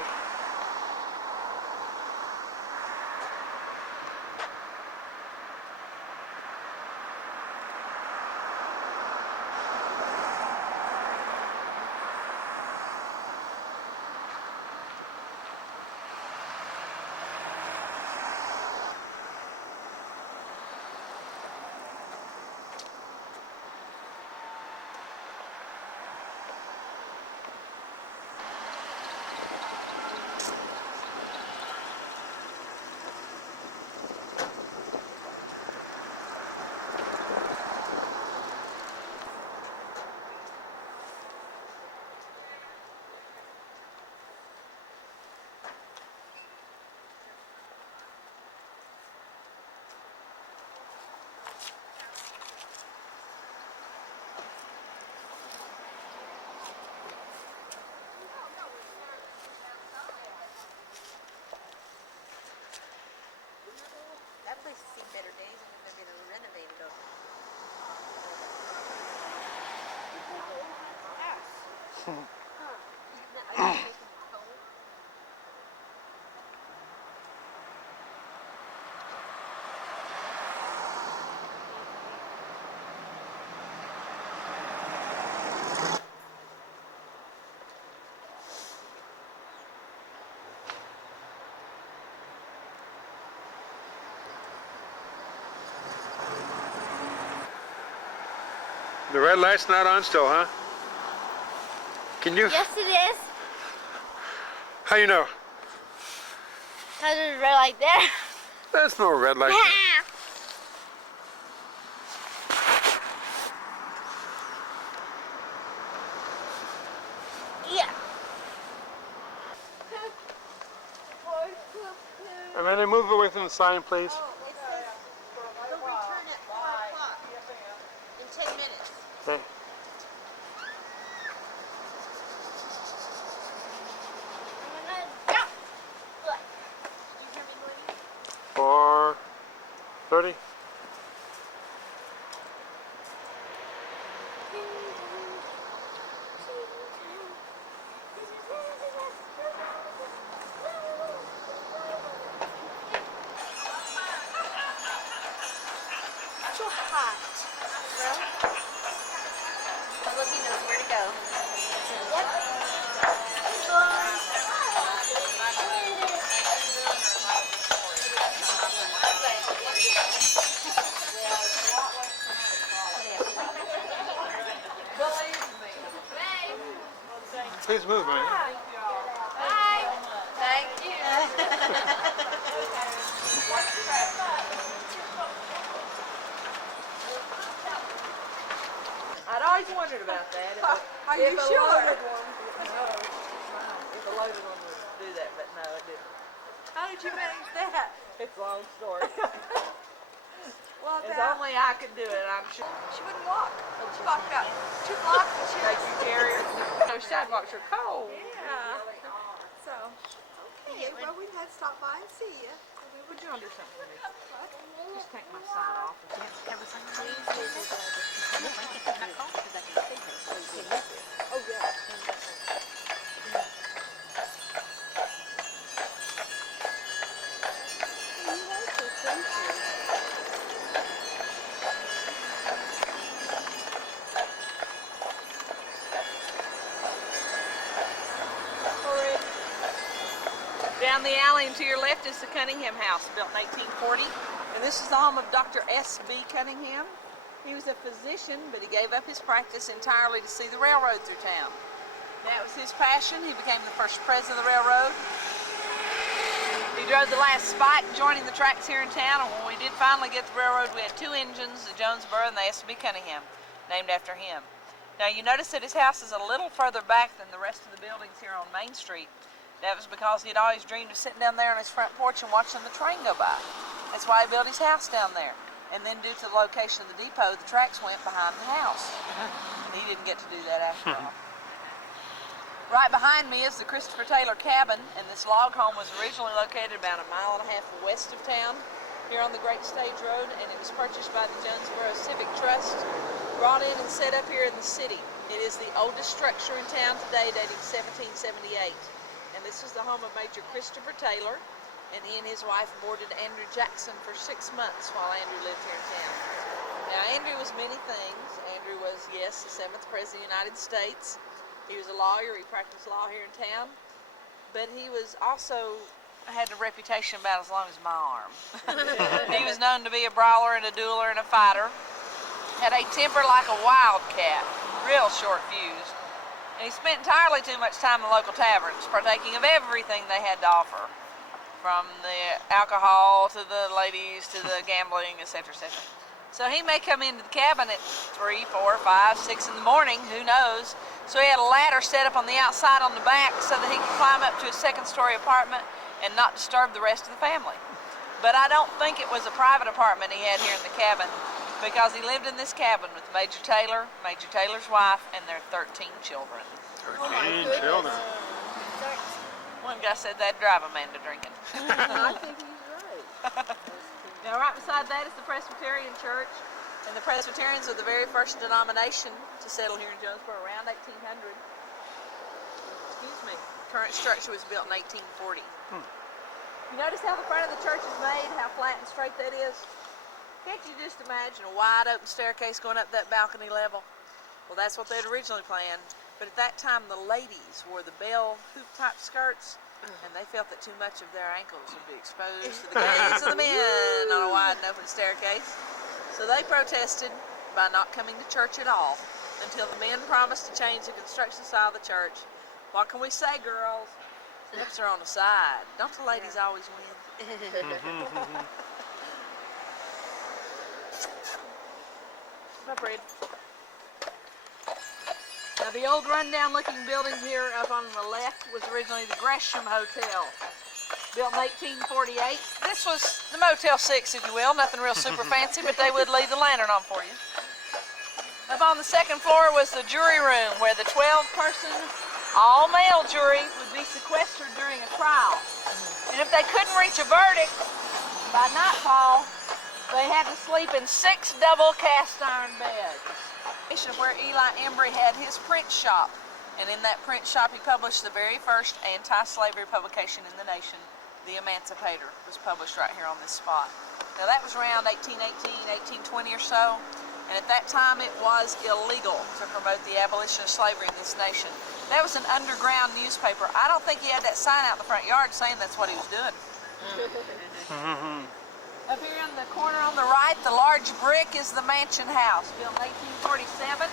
That place has seen better days and maybe they're renovated over. The red light's not on still, huh? Can you? Yes, it is. How you know? Because there's a red light there. That's no red light. Yeah. Amanda, move away from the sign, please. They'll return at 4 o'clock in 10 minutes. Okay. I'm gonna jump. Look. You hear me, Lloydie? 4:30. So hot. Really? Oh, look, he knows where to go. Please move, man. Bye. Thank you. I'd always wondered about that. Are you sure? If a loaded one would do that, but no, it didn't. How did you manage that? It's a long story. Well, It's that, only I could do it, I'm sure. she wouldn't walk. She walked about 2 blocks and she Thank was... you, Jerry. Those sidewalks are cold. Yeah. So, okay, well, we had to stop by and see you. Would you want to do something for me? Just take my sign off. Oh, yeah. Down the alley and to your left is the Cunningham House, built in 1840. And this is the home of Dr. S.B. Cunningham. He was a physician, but he gave up his practice entirely to see the railroad through town. That was his passion. He became the first president of the railroad. He drove the last spike, joining the tracks here in town, and when we did finally get the railroad, we had 2 engines, the Jonesboro and the S.B. Cunningham, named after him. Now you notice that his house is a little further back than the rest of the buildings here on Main Street. That was because he'd always dreamed of sitting down there on his front porch and watching the train go by. That's why he built his house down there. And then due to the location of the depot, the tracks went behind the house. And he didn't get to do that after all. Right behind me is the Christopher Taylor cabin, and this log home was originally located about 1.5 miles west of town. here on the Great Stage Road, and it was purchased by the Jonesboro Civic Trust, brought in and set up here in the city. It is the oldest structure in town today, dating 1778. And this was the home of Major Christopher Taylor, and he and his wife boarded Andrew Jackson for 6 months while Andrew lived here in town. Now, Andrew was many things. Andrew was, yes, the 7th President of the United States. He was a lawyer. He practiced law here in town. But he was also had a reputation about as long as my arm. He was known to be a brawler and a dueler and a fighter. Had a temper like a wildcat, real short fused. And he spent entirely too much time in the local taverns, partaking of everything they had to offer, from the alcohol to the ladies to the gambling, etc., etc. So he may come into the cabin at 3, 4, 5, 6 in the morning, who knows. So he had a ladder set up on the outside on the back so that he could climb up to his 2nd-story apartment and not disturb the rest of the family. But I don't think it was a private apartment he had here in the cabin, because he lived in this cabin with Major Taylor, Major Taylor's wife, and their 13 children. 13 children. One guy said that'd drive a man to drinking. I think he's right. Now, right beside that is the Presbyterian Church, and the Presbyterians are the very first denomination to settle here in Jonesboro around 1800. Excuse me. Current structure was built in 1840. You notice how the front of the church is made, how flat and straight that is? Can't you just imagine a wide open staircase going up that balcony level? Well, that's what they'd originally planned, but at that time the ladies wore the bell hoop type skirts, and they felt that too much of their ankles would be exposed to the gaze of the men on a wide and open staircase. So they protested by not coming to church at all until the men promised to change the construction style of the church. What can we say, girls? Steps are on the side. Don't the ladies always win? Up, Red. Now, the old rundown-looking building here up on the left was originally the Gresham Hotel, built in 1848. This was the Motel 6, if you will. Nothing real super fancy, but they would leave the lantern on for you. Up on the 2nd floor was the jury room, where the 12-person, all-male jury would be sequestered during a trial. And if they couldn't reach a verdict by nightfall, they had to sleep in 6 double cast-iron beds. Where Eli Embry had his print shop, and in that print shop he published the very first anti-slavery publication in the nation, The Emancipator, was published right here on this spot. Now that was around 1818, 1820 or so, and at that time it was illegal to promote the abolition of slavery in this nation. That was an underground newspaper. I don't think he had that sign out in the front yard saying that's what he was doing. Up here in the corner on the right, the large brick is the Mansion House, built in 1847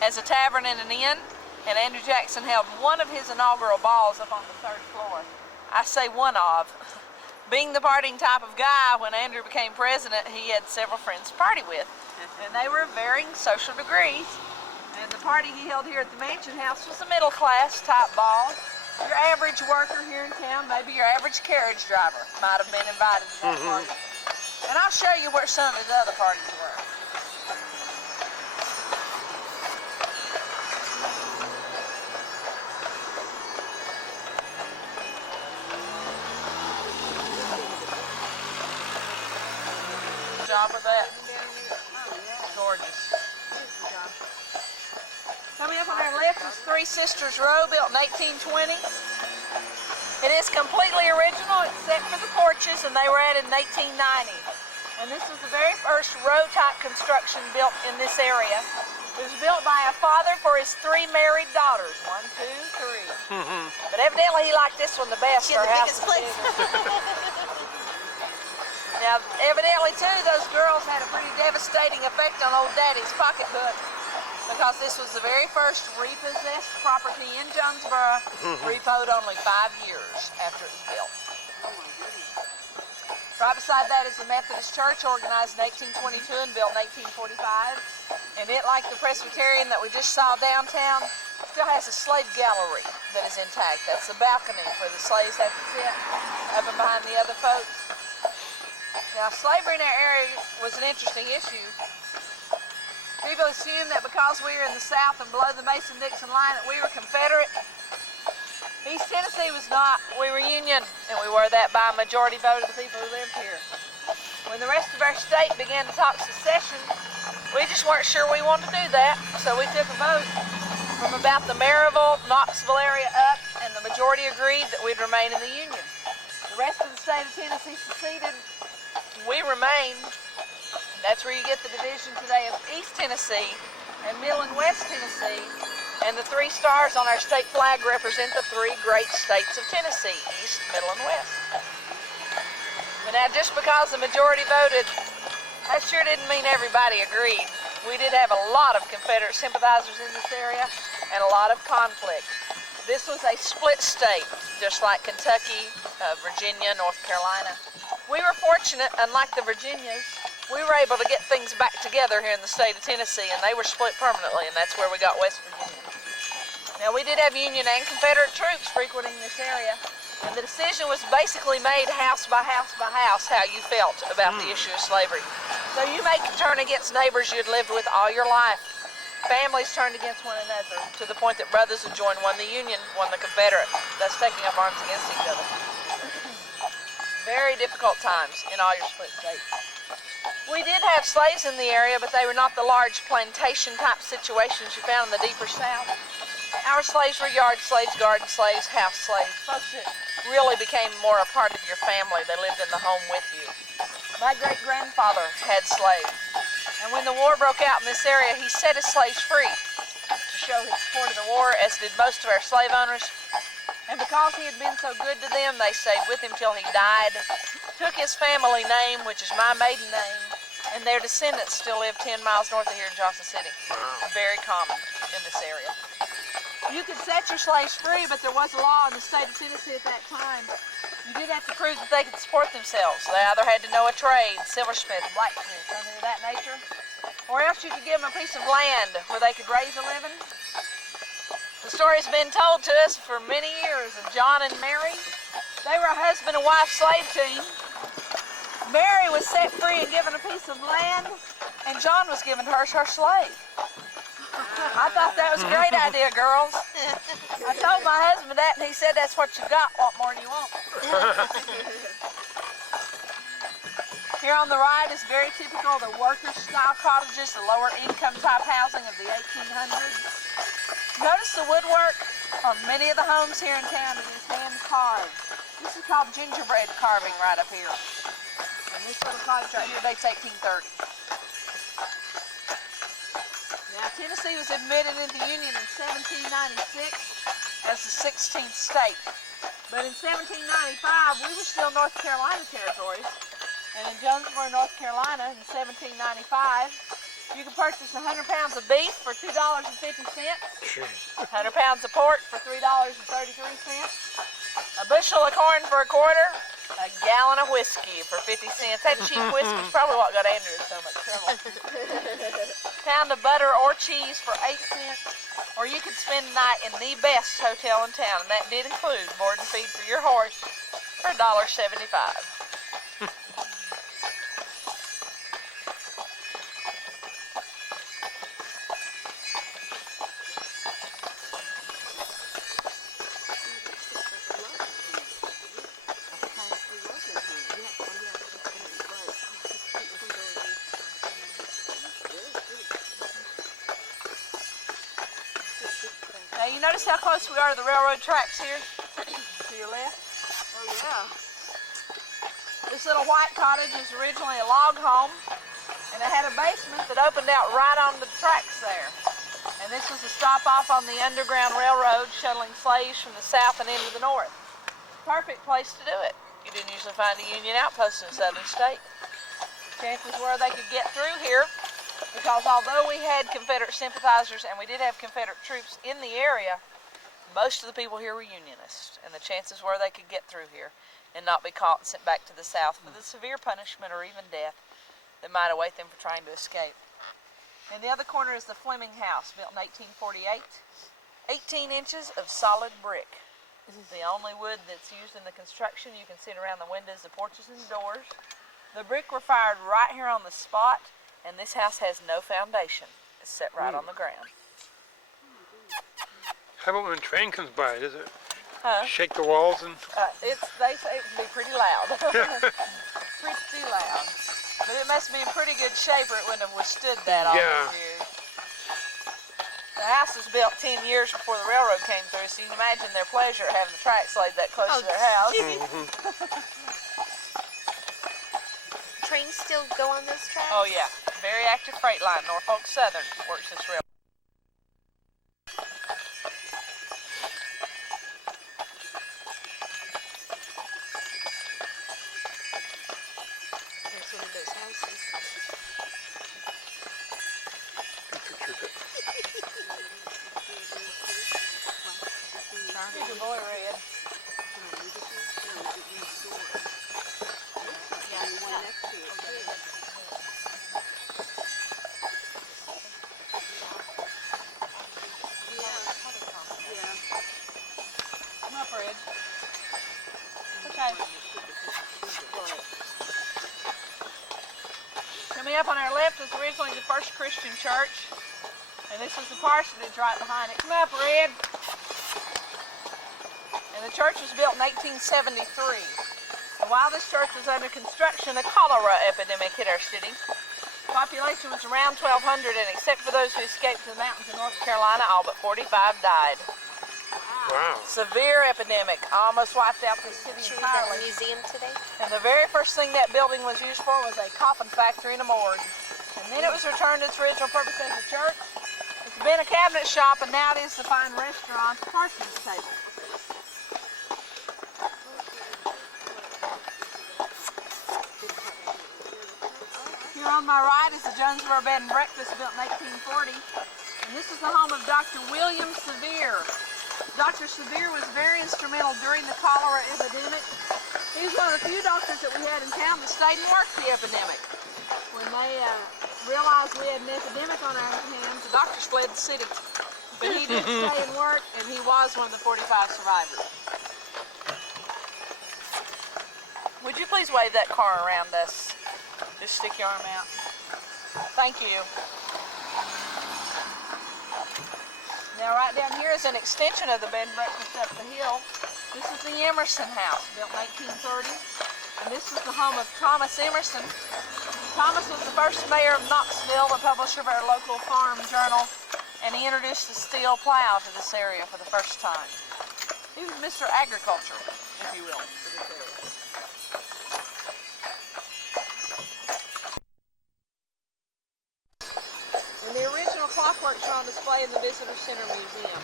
as a tavern and an inn, and Andrew Jackson held one of his inaugural balls up on the 3rd floor. I say one of. Being the partying type of guy, when Andrew became president, he had several friends to party with, and they were of varying social degrees. And the party he held here at the Mansion House was a middle-class type ball. Your average worker here in town, maybe your average carriage driver, might have been invited to that party. And I'll show you where some of his other parties were. Good job with that. Gorgeous. Coming up on our left is Three Sisters Row, built in 1820. It is completely original except for the porches, and they were added in 1890. And this was the very first row-type construction built in this area. It was built by a father for his 3 married daughters. 1, 2, 3. But evidently he liked this one the best. Her house was bigger. Now, evidently too, those girls had a pretty devastating effect on old Daddy's pocketbook, because this was the very first repossessed property in Jonesboro, repoed only 5 years after it was built. Right beside that is the Methodist Church, organized in 1822 and built in 1845. And it, like the Presbyterian that we just saw downtown, still has a slave gallery that is intact. That's the balcony where the slaves have to sit up and behind the other folks. Now, slavery in our area was an interesting issue. People assume that because we were in the South and below the Mason-Dixon line that we were Confederate. East Tennessee was not. We were Union, and we were that by a majority vote of the people who lived here. When the rest of our state began to talk secession, we just weren't sure we wanted to do that, so we took a vote from about the Maryville, Knoxville area up, and the majority agreed that we'd remain in the Union. The rest of the state of Tennessee seceded. We remained. That's where you get the division today of East Tennessee and Middle and West Tennessee. And the 3 stars on our state flag represent the 3 great states of Tennessee, East, Middle, and West. But now, just because the majority voted, that sure didn't mean everybody agreed. We did have a lot of Confederate sympathizers in this area and a lot of conflict. This was a split state, just like Kentucky, Virginia, North Carolina. We were fortunate, unlike the Virginias, we were able to get things back together here in the state of Tennessee, and they were split permanently, and that's where we got West Virginia. Now, we did have Union and Confederate troops frequenting this area, and the decision was basically made house by house by house how you felt about the issue of slavery. So you may turn against neighbors you'd lived with all your life. Families turned against one another to the point that brothers who joined one the Union, one the Confederate, thus taking up arms against each other. Very difficult times in all your split states. We did have slaves in the area, but they were not the large plantation type situations you found in the deeper South. Our slaves were yard slaves, garden slaves, house slaves, folks that really became more a part of your family. They lived in the home with you. My great-grandfather had slaves, and when the war broke out in this area, he set his slaves free to show his support of the war, as did most of our slave owners. And because he had been so good to them, they stayed with him till he died, took his family name, which is my maiden name, and their descendants still live 10 miles north of here in Johnson City. Very common in this area. You could set your slaves free, but there was a law in the state of Tennessee at that time. You did have to prove that they could support themselves. They either had to know a trade, silversmith, blacksmith, something of that nature, or else you could give them a piece of land where they could raise a living. The story's been told to us for many years of John and Mary. They were a husband and wife slave team. Mary was set free and given a piece of land, and John was given to her as her slave. I thought that was a great idea, girls. I told my husband that, and he said, "That's what you got. What more do you want?" Here on the right is very typical of the worker-style cottages, the lower-income type housing of the 1800s. Notice the woodwork on many of the homes here in town is hand-carved. This is called gingerbread carving right up here. And this little cottage right here dates 1830. Now, Tennessee was admitted into the Union in 1796 as the 16th state. But in 1795, we were still North Carolina territories. And in Jonesboro, North Carolina, in 1795, you could purchase 100 pounds of beef for $2.50, 100 pounds of pork for $3.33, a bushel of corn for a quarter, a gallon of whiskey for 50 cents. That cheap whiskey is probably what got Andrew in so much trouble. Pound of butter or cheese for 8 cents, or you could spend the night in the best hotel in town, and that did include board and feed for your horse for $1.75. Now you notice how close we are to the railroad tracks here? To your left? Oh, yeah. This little white cottage is originally a log home, and it had a basement that opened out right on the tracks there. And this was a stop off on the Underground Railroad, shuttling slaves from the south and into the north. Perfect place to do it. You didn't usually find a Union outpost in a southern state. Chances were they could get through here, because although we had Confederate sympathizers and we did have Confederate troops in the area, most of the people here were Unionists, and the chances were they could get through here and not be caught and sent back to the south for the severe punishment or even death that might await them for trying to escape. In the other corner is the Fleming House, built in 1848. 18 inches of solid brick. This is the only wood that's used in the construction. You can see it around the windows, the porches, and the doors. The brick were fired right here on the spot, and this house has no foundation. It's set right on the ground. How about when a train comes by? Does it shake the walls? And They say it can be pretty loud. Pretty loud. must be in pretty good shape or it wouldn't have withstood that all Yeah. those years. The house was built 10 years before the railroad came through, so you can imagine their pleasure at having the tracks laid that close to their house. Trains still go on those tracks? Oh yeah, very active freight line. Norfolk Southern works this railroad. There's one of those houses. Here's your boy, Red. Come up, Red. Okay. Coming up on our left was originally the First Christian Church, and this is the parsonage right behind it. Come up, Red. And the church was built in 1873. And while this church was under construction, a cholera epidemic hit our city. The population was around 1,200, and except for those who escaped to the mountains of North Carolina, all but 45 died. Wow. Severe epidemic, almost wiped out this city Should we have a entirely. museum today? And the very first thing that building was used for was a coffin factory and a morgue. And then it was returned to its original purpose as a church. It's been a cabinet shop, and now it is the fine restaurant, Parsons Table. Here on my right is the Jonesboro Bed and Breakfast, built in 1840. And this is the home of Dr. William Sevier. Dr. Sevier was very instrumental during the cholera epidemic. He was one of the few doctors that we had in town that stayed and worked the epidemic. When they realized we had an epidemic on our hands, the doctors fled the city. But he did stay and work, and he was one of the 45 survivors. Would you please wave that car around us? Just stick your arm out. Thank you. Now right down here is an extension of the bed and breakfast up the hill. This is the Emerson House, built in 1830. And this was the home of Thomas Emerson. Thomas was the first mayor of Knoxville, the publisher of our local farm journal, and he introduced the steel plow to this area for the first time. He was Mr. Agriculture, if you will, for this area. And the original clockworks are on display in the Visitor Center Museum.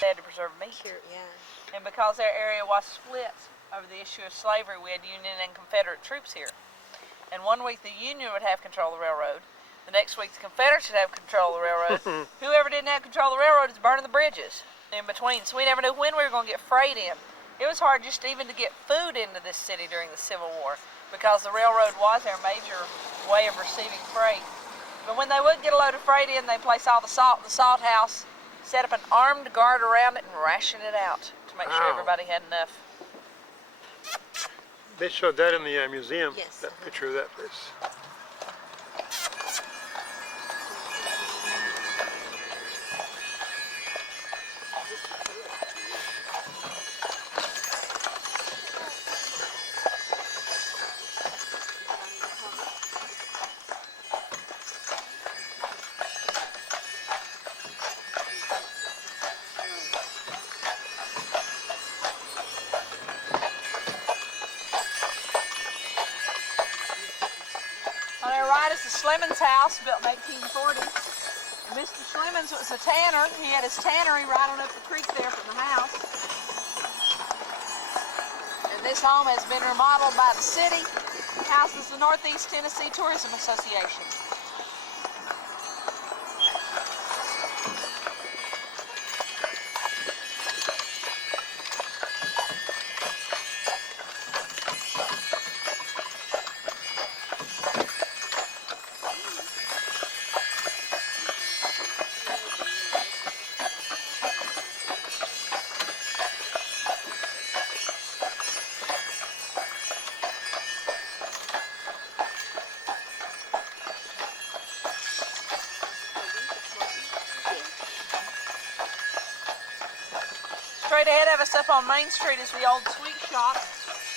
They had to preserve meat. Yeah. And because our area was split over the issue of slavery, we had Union and Confederate troops here. And one week the Union would have control of the railroad. The next week the Confederates would have control of the railroad. Whoever didn't have control of the railroad is burning the bridges in between. So we never knew when we were going to get freight in. It was hard just even to get food into this city during the Civil War because the railroad was our major way of receiving freight. But when they would get a load of freight in, they'd place all the salt in the salt house, set up an armed guard around it, and ration it out to make sure Wow. everybody had enough. They showed that in the museum, Yes. that picture of that place. On our right is the Schlemans house, built in 1840. And Mr. Schlemans was a tanner. He had his tannery right on up the creek there from the house. And this home has been remodeled by the city. Houses the Northeast Tennessee Tourism Association. Straight ahead of us up on Main Street is the old sweet shop.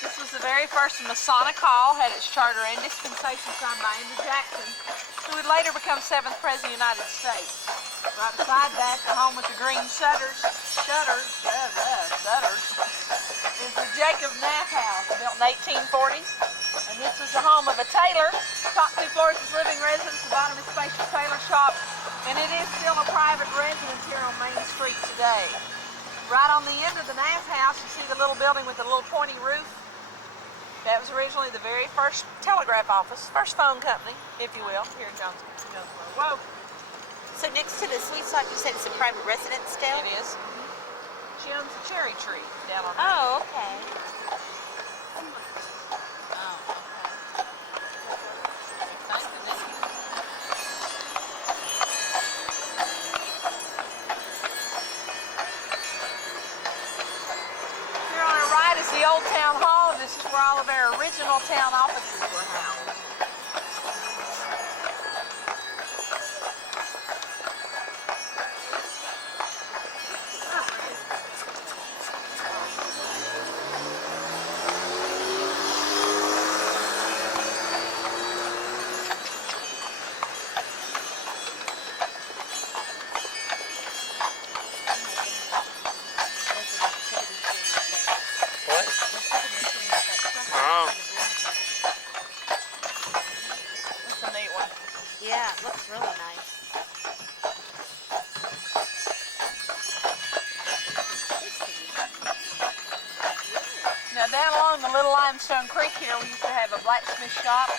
This was the very first Masonic Hall, had its charter and dispensation signed by Andrew Jackson, who would later become 7th President of the United States. Right beside that, the home with the green shutters, is the Jacob Knapp House, built in 1840. And this was the home of a tailor. Top 2 floors is living residence, the bottom is spacious tailor shop. And it is still a private residence here on Main Street today. Right on the end of the Knapp House, you see the little building with the little pointy roof. That was originally the very first telegraph office, first phone company, if you will, here in Jonesboro. Whoa. So next to the sweet shop, you said it's a private residence still? It is. She owns a cherry tree down on Oh, okay. Here on our right is the old town hall, and this is where all of our original town offices were housed. That's a neat one. Yeah, it looks really nice. Now down along the Little Limestone Creek here, we used to have a blacksmith shop,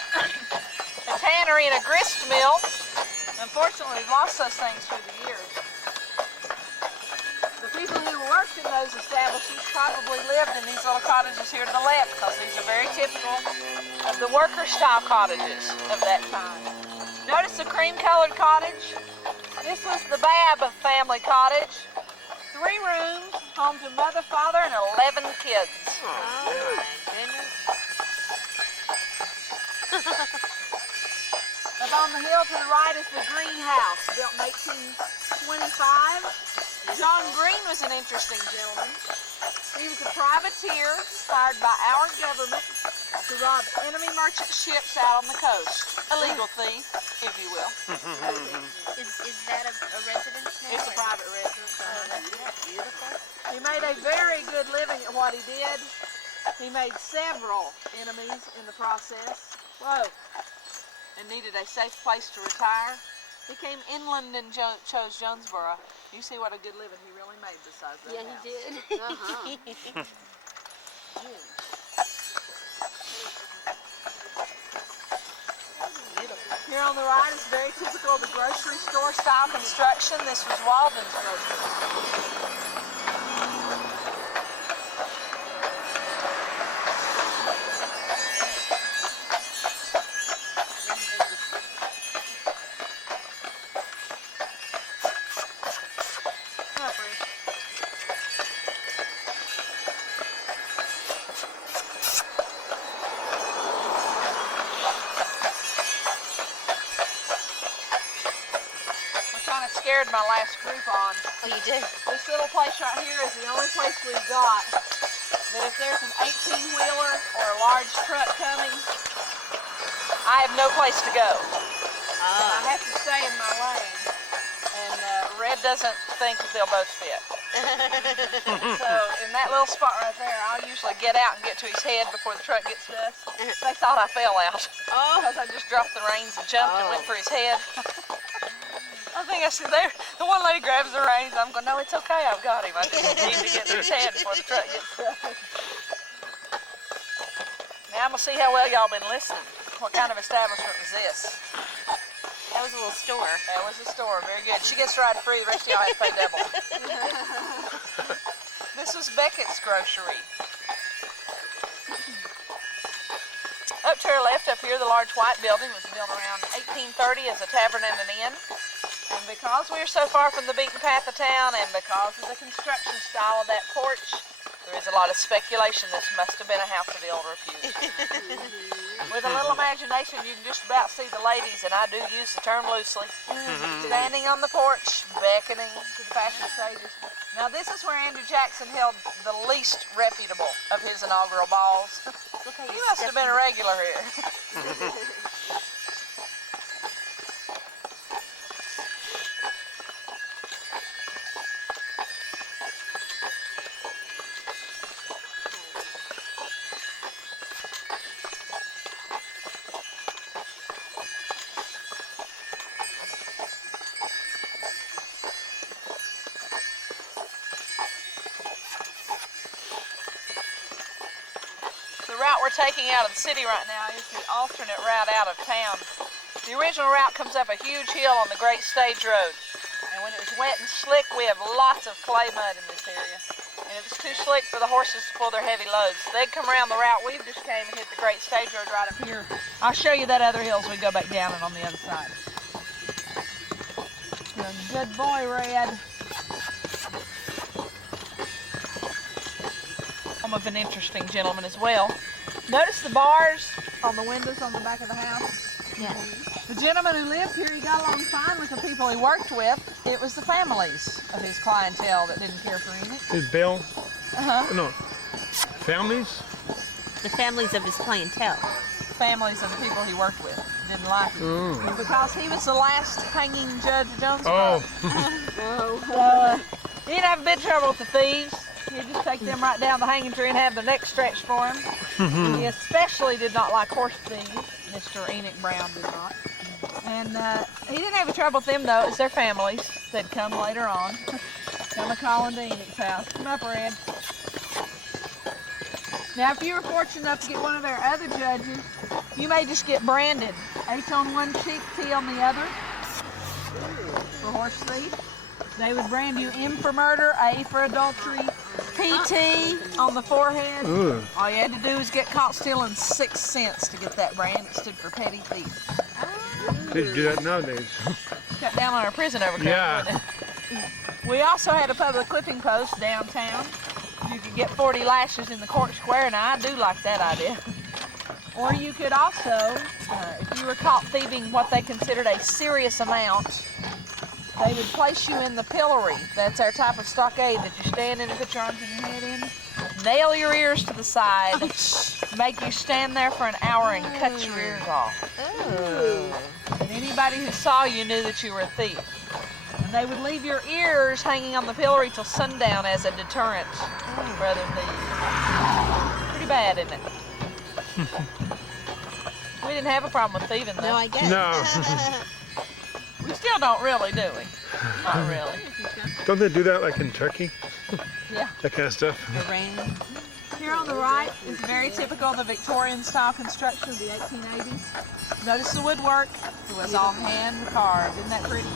a tannery, and a grist mill. Unfortunately, we've lost those things through the years. The people who worked in those establishments probably lived in these little cottages here to the left, because these are very typical of the worker-style cottages of that time. Notice the cream-colored cottage? This was the Babb family cottage. 3 rooms, home to mother, father, and 11 kids. Oh my goodness. Up on the hill to the right is the greenhouse, built in 1825. John Green was an interesting gentleman. He was a privateer hired by our government to rob enemy merchant ships out on the coast. A legal thief, if you will. Is that a residence now? It's a private residence. That's beautiful. He made a very good living at what he did. He made several enemies in the process. Whoa. And needed a safe place to retire. He came inland and chose Jonesboro. You see what a good living he really made besides that house. He did. Here on the right is very typical of the grocery store style construction. This was Walden's grocery store. Scared my last group on. Oh, you did? This little place right here is the only place we've got that if there's an 18-wheeler or a large truck coming, I have no place to go. I have to stay in my lane. And Red doesn't think that they'll both fit. So in that little spot right there, I'll usually get out and get to his head before the truck gets to us. They thought I fell out. Because I just dropped the reins and jumped and went for his head. I think I said, there. The one lady grabs the reins. I'm going, no, it's okay. I've got him. I just need to get to his head before the truck gets to us. Now I'm going to see how well y'all been listening. What kind of establishment was this? That was a little store. That was a store. Very good. She gets to ride free. The rest of y'all have to pay double. This was Beckett's Grocery. Up to our left, up here, the large white building was built around 1830 as a tavern and an inn. And because we are so far from the beaten path of town, and because of the construction style of that porch, there is a lot of speculation this must have been a house of the old repute. With a little imagination, you can just about see the ladies, and I do use the term loosely, standing on the porch, beckoning to the passing strangers. Now this is where Andrew Jackson held the least reputable of his inaugural balls. He must have been a regular here. The route we're taking out of the city right now is the alternate route out of town. The original route comes up a huge hill on the Great Stage Road. And when it was wet and slick, we have lots of clay mud in this area. And it was too slick for the horses to pull their heavy loads. They'd come around the route we just came and hit the Great Stage Road right up here. I'll show you that other hill as we go back down it on the other side. Good boy, Red. Of an interesting gentleman as well. Notice the bars on the windows on the back of the house? Yeah. The gentleman who lived here, he got along fine with the people he worked with. It was the families of his clientele that didn't care for Enoch. His Bill? Uh-huh. No. Families? The families of his clientele. Families of the people he worked with didn't like him. Because he was the last hanging judge of Jonesboro. Oh. He didn't have a bit of trouble with the thieves. He'd just take them right down the hanging tree and have their neck stretched for him. He especially did not like horse thieves. Mr. Enoch Brown did not. And he didn't have a trouble with them, though. It's their families that come later on. Come a calling to Enoch's house. Come up, Red. Now, if you were fortunate enough to get one of their other judges, you may just get branded. H on one cheek, T on the other. For horse thief. They would brand you M for murder, A for adultery, PT on the forehead. Ooh. All you had to do was get caught stealing 6 cents to get that brand. It stood for petty thief. They do that nowadays. Cut down on our prison overcrowding. Yeah. wouldn't it? We also had a public clipping post downtown. You could get 40 lashes in the court square, and I do like that idea. Or you could also, if you were caught thieving what they considered a serious amount, they would place you in the pillory. That's our type of stockade that you stand in and put your arms and your head in. Nail your ears to the side. Make you stand there for an hour and cut your ears off. And anybody who saw you knew that you were a thief. And they would leave your ears hanging on the pillory till sundown as a deterrent for other thieves. Pretty bad, isn't it? We didn't have a problem with thieving, though. No, I guess. No. We still don't really, do we? Not really. Don't they do that like in Turkey? Yeah. That kind of stuff? The rain. Here on the right is very typical of the Victorian style construction of the 1880s. Notice the woodwork. It was all hand carved. Isn't that pretty?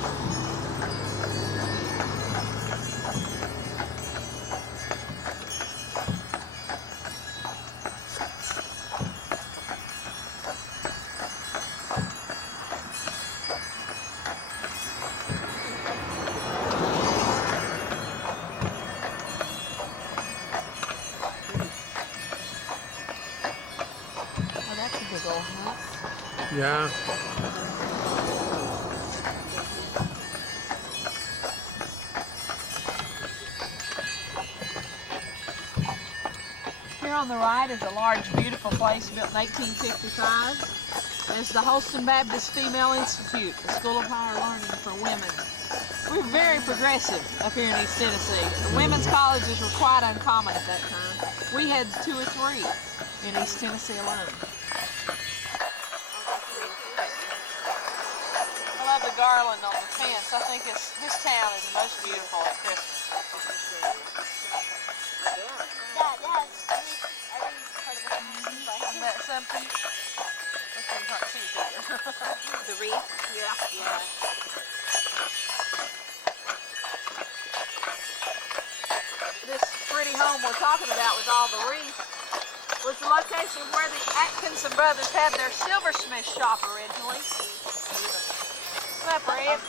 Oh, that's a big old house. Yeah. Here on the right is a large, beautiful place built in 1855. It's the Holston Baptist Female Institute, a school of higher learning for women. We're very progressive up here in East Tennessee. The women's colleges were quite uncommon at that time. We had 2 or 3 in East Tennessee alone. I love the garland on the fence. I think this town is the most beautiful at Christmas. Isn't that something? That's really hard to see here. The wreath? Yeah. This pretty home we're talking about with all the wreaths was the location where the Atkinson brothers had their silversmith shop originally. Come up, Red.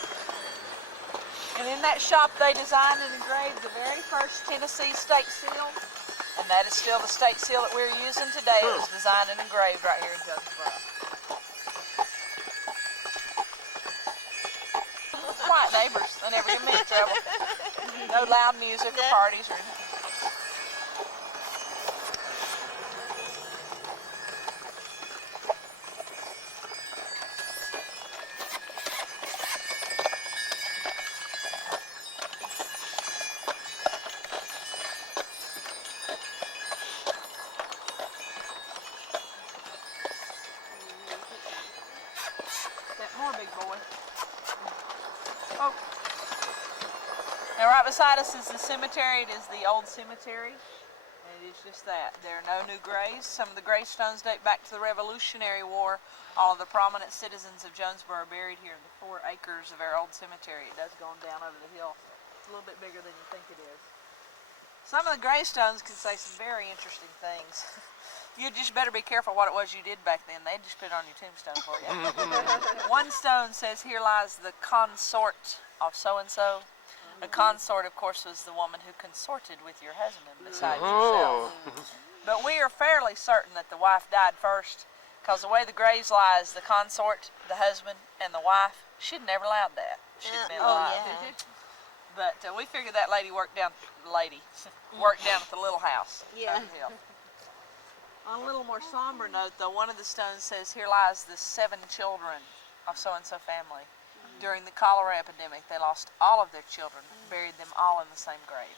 And in that shop they designed and engraved the very first Tennessee state seal. And that is still the state seal that we're using today. It was designed and engraved right here in Jonesboro. Quiet neighbors. They never give me trouble. No loud music or parties or anything. Step more, big boy. Oh. Now right beside us is the cemetery. It is the old cemetery. And it is just that. There are no new graves. Some of the gravestones date back to the Revolutionary War. All of the prominent citizens of Jonesboro are buried here in the 4 acres of our old cemetery. It does go on down over the hill. It's a little bit bigger than you think it is. Some of the gravestones can say some very interesting things. You just better be careful what it was you did back then. They'd just put it on your tombstone for you. One stone says, "Here lies the consort of so-and-so." A consort, of course, was the woman who consorted with your husband besides yourself. But we are fairly certain that the wife died first, because the way the graves lies, the consort, the husband, and the wife, she'd never allowed that. She'd been alive. But we figured that lady worked down at the little house. Yeah. Over the hill. On a little more somber note, though, one of the stones says, "Here lies the 7 children of so-and-so family. During the cholera epidemic, they lost all of their children, buried them all in the same grave."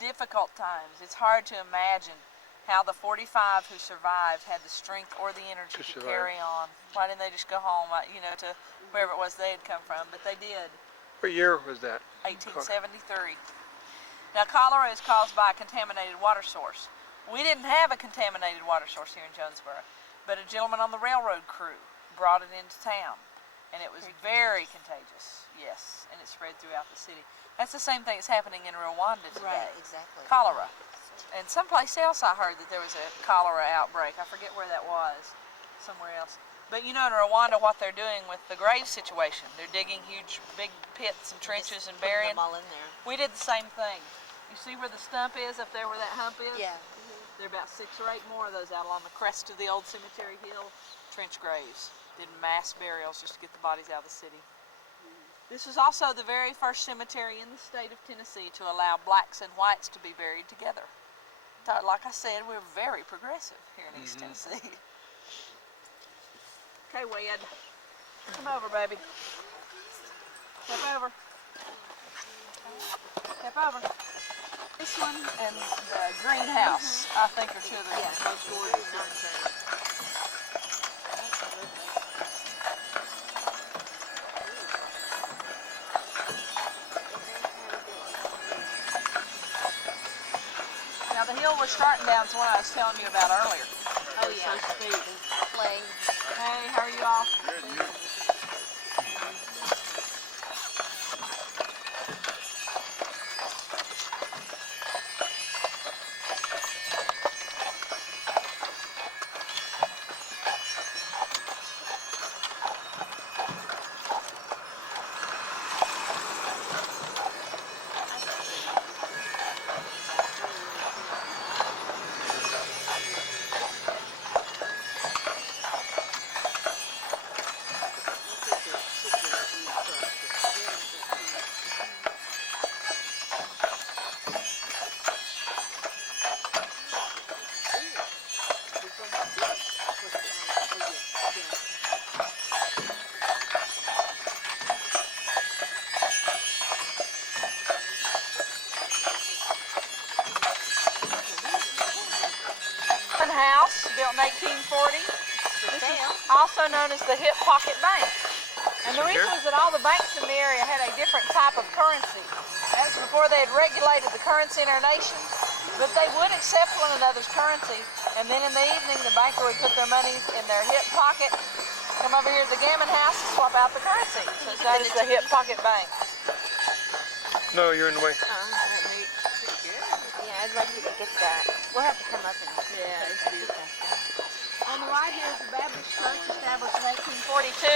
Difficult times. It's hard to imagine how the 45 who survived had the strength or the energy to carry on. Why didn't they just go home, to wherever it was they had come from? But they did. What year was that? 1873. Now, cholera is caused by a contaminated water source. We didn't have a contaminated water source here in Jonesboro, but a gentleman on the railroad crew brought it into town, and it was very contagious. Yes, and it spread throughout the city. That's the same thing that's happening in Rwanda today. Right, exactly. Cholera. And someplace else I heard that there was a cholera outbreak. I forget where that was. Somewhere else. But in Rwanda, what they're doing with the grave situation, they're digging huge, big pits and trenches and burying them all in there. We did the same thing. You see where the stump is, up there where that hump is? Yeah. There are about 6 or 8 more of those out along the crest of the old cemetery hill. Trench graves. Did mass burials just to get the bodies out of the city. This is also the very first cemetery in the state of Tennessee to allow blacks and whites to be buried together. Like I said, we're very progressive here in East Tennessee. Okay, Wed. Come over, baby. Step over. Step over. This one and the greenhouse, I think, are 2 of the most gorgeous. Now the hill we're starting down is the one I was telling you about earlier. Oh, yeah. So steep. Play. Hey, how are you all? House, built in 1840. This is also known as the Hip Pocket Bank. And the reason is that all the banks in the area had a different type of currency. That was before they had regulated the currency in our nation, but they would accept one another's currency. And then in the evening, the banker would put their money in their hip pocket, come over here to the Gammon House and swap out the currency. So it's known as the Hip Pocket Bank. No, you're in the way. Yeah, I'd like you to get that. We'll have to come up and it's beautiful. On the right here is the Baptist Church, established in 1842.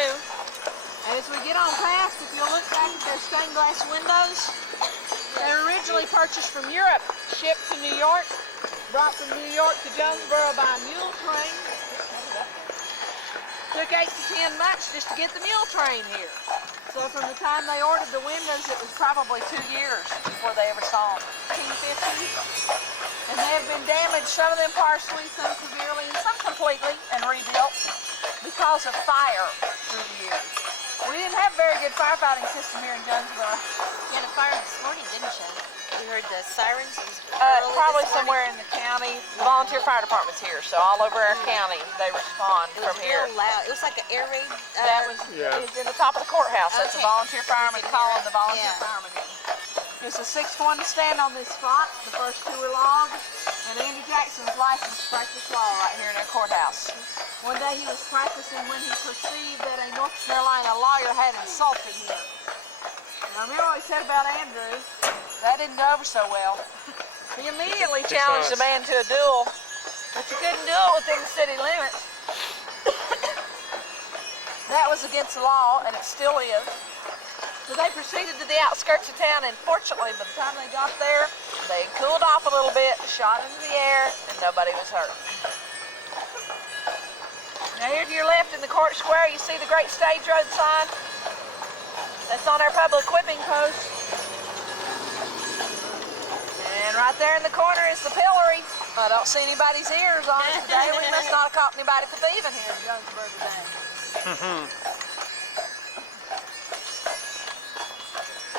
And as we get on past, if you'll look back at their stained glass windows, they were originally purchased from Europe, shipped to New York, brought from New York to Jonesboro by a mule train. Took 8 to 10 months just to get the mule train here. So from the time they ordered the windows, it was probably 2 years before they ever saw them. 1950. And they have been damaged, some of them partially, some severely, and some completely, and rebuilt because of fire through the years. We didn't have a very good firefighting system here in Jonesboro. You had a fire this morning, didn't you? You heard the sirens? It was early Probably this morning. somewhere in the county. The volunteer fire department's here, so all over our county they respond It was from here. real loud. It was like an air raid. That was Yeah. it's in the top of the courthouse. That's a Okay. volunteer fireman calling the volunteer Yeah. fireman in. It's the sixth one to stand on this spot. The first two were logged. And Andy Jackson's licensed to practice law right here in our courthouse. One day he was practicing when he perceived that a North Carolina lawyer had insulted him. And I remember what he said about Andrew. That didn't go over so well. He immediately challenged the man to a duel, but you couldn't do it within the city limits. That was against the law, and it still is. So they proceeded to the outskirts of town, and fortunately, by the time they got there, they cooled off a little bit, shot into the air, and nobody was hurt. Now here to your left in the court square, you see the Great Stage Road sign. That's on our public equipping post. And right there in the corner is the pillory. I don't see anybody's ears on it today. We must not have caught anybody for thieving here in Jonesboro today.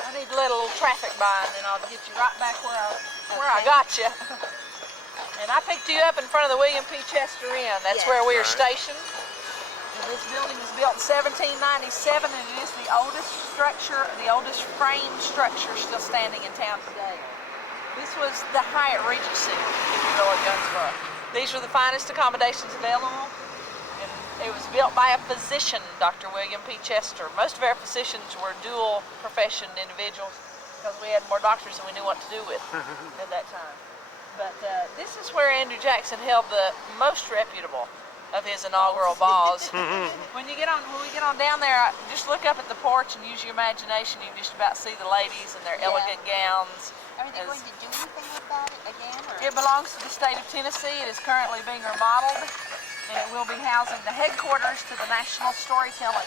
I need to let a little traffic by, and then I'll get you right back where I got you. And I picked you up in front of the William P. Chester Inn. That's Yes. where we are stationed. And this building was built in 1797, and it is the oldest structure, the oldest frame structure still standing in town today. This was the Hyatt Regency, if you will, at Jonesboro. These were the finest accommodations available. It was built by a physician, Dr. William P. Chester. Most of our physicians were dual profession individuals because we had more doctors than we knew what to do with at that time. But this is where Andrew Jackson held the most reputable of his inaugural balls. When we get on down there, just look up at the porch and use your imagination. You just about see the ladies in their elegant gowns. Are they going to do anything with that again? Or? It belongs to the state of Tennessee. It is currently being remodeled, and it will be housing the headquarters to the National Storytelling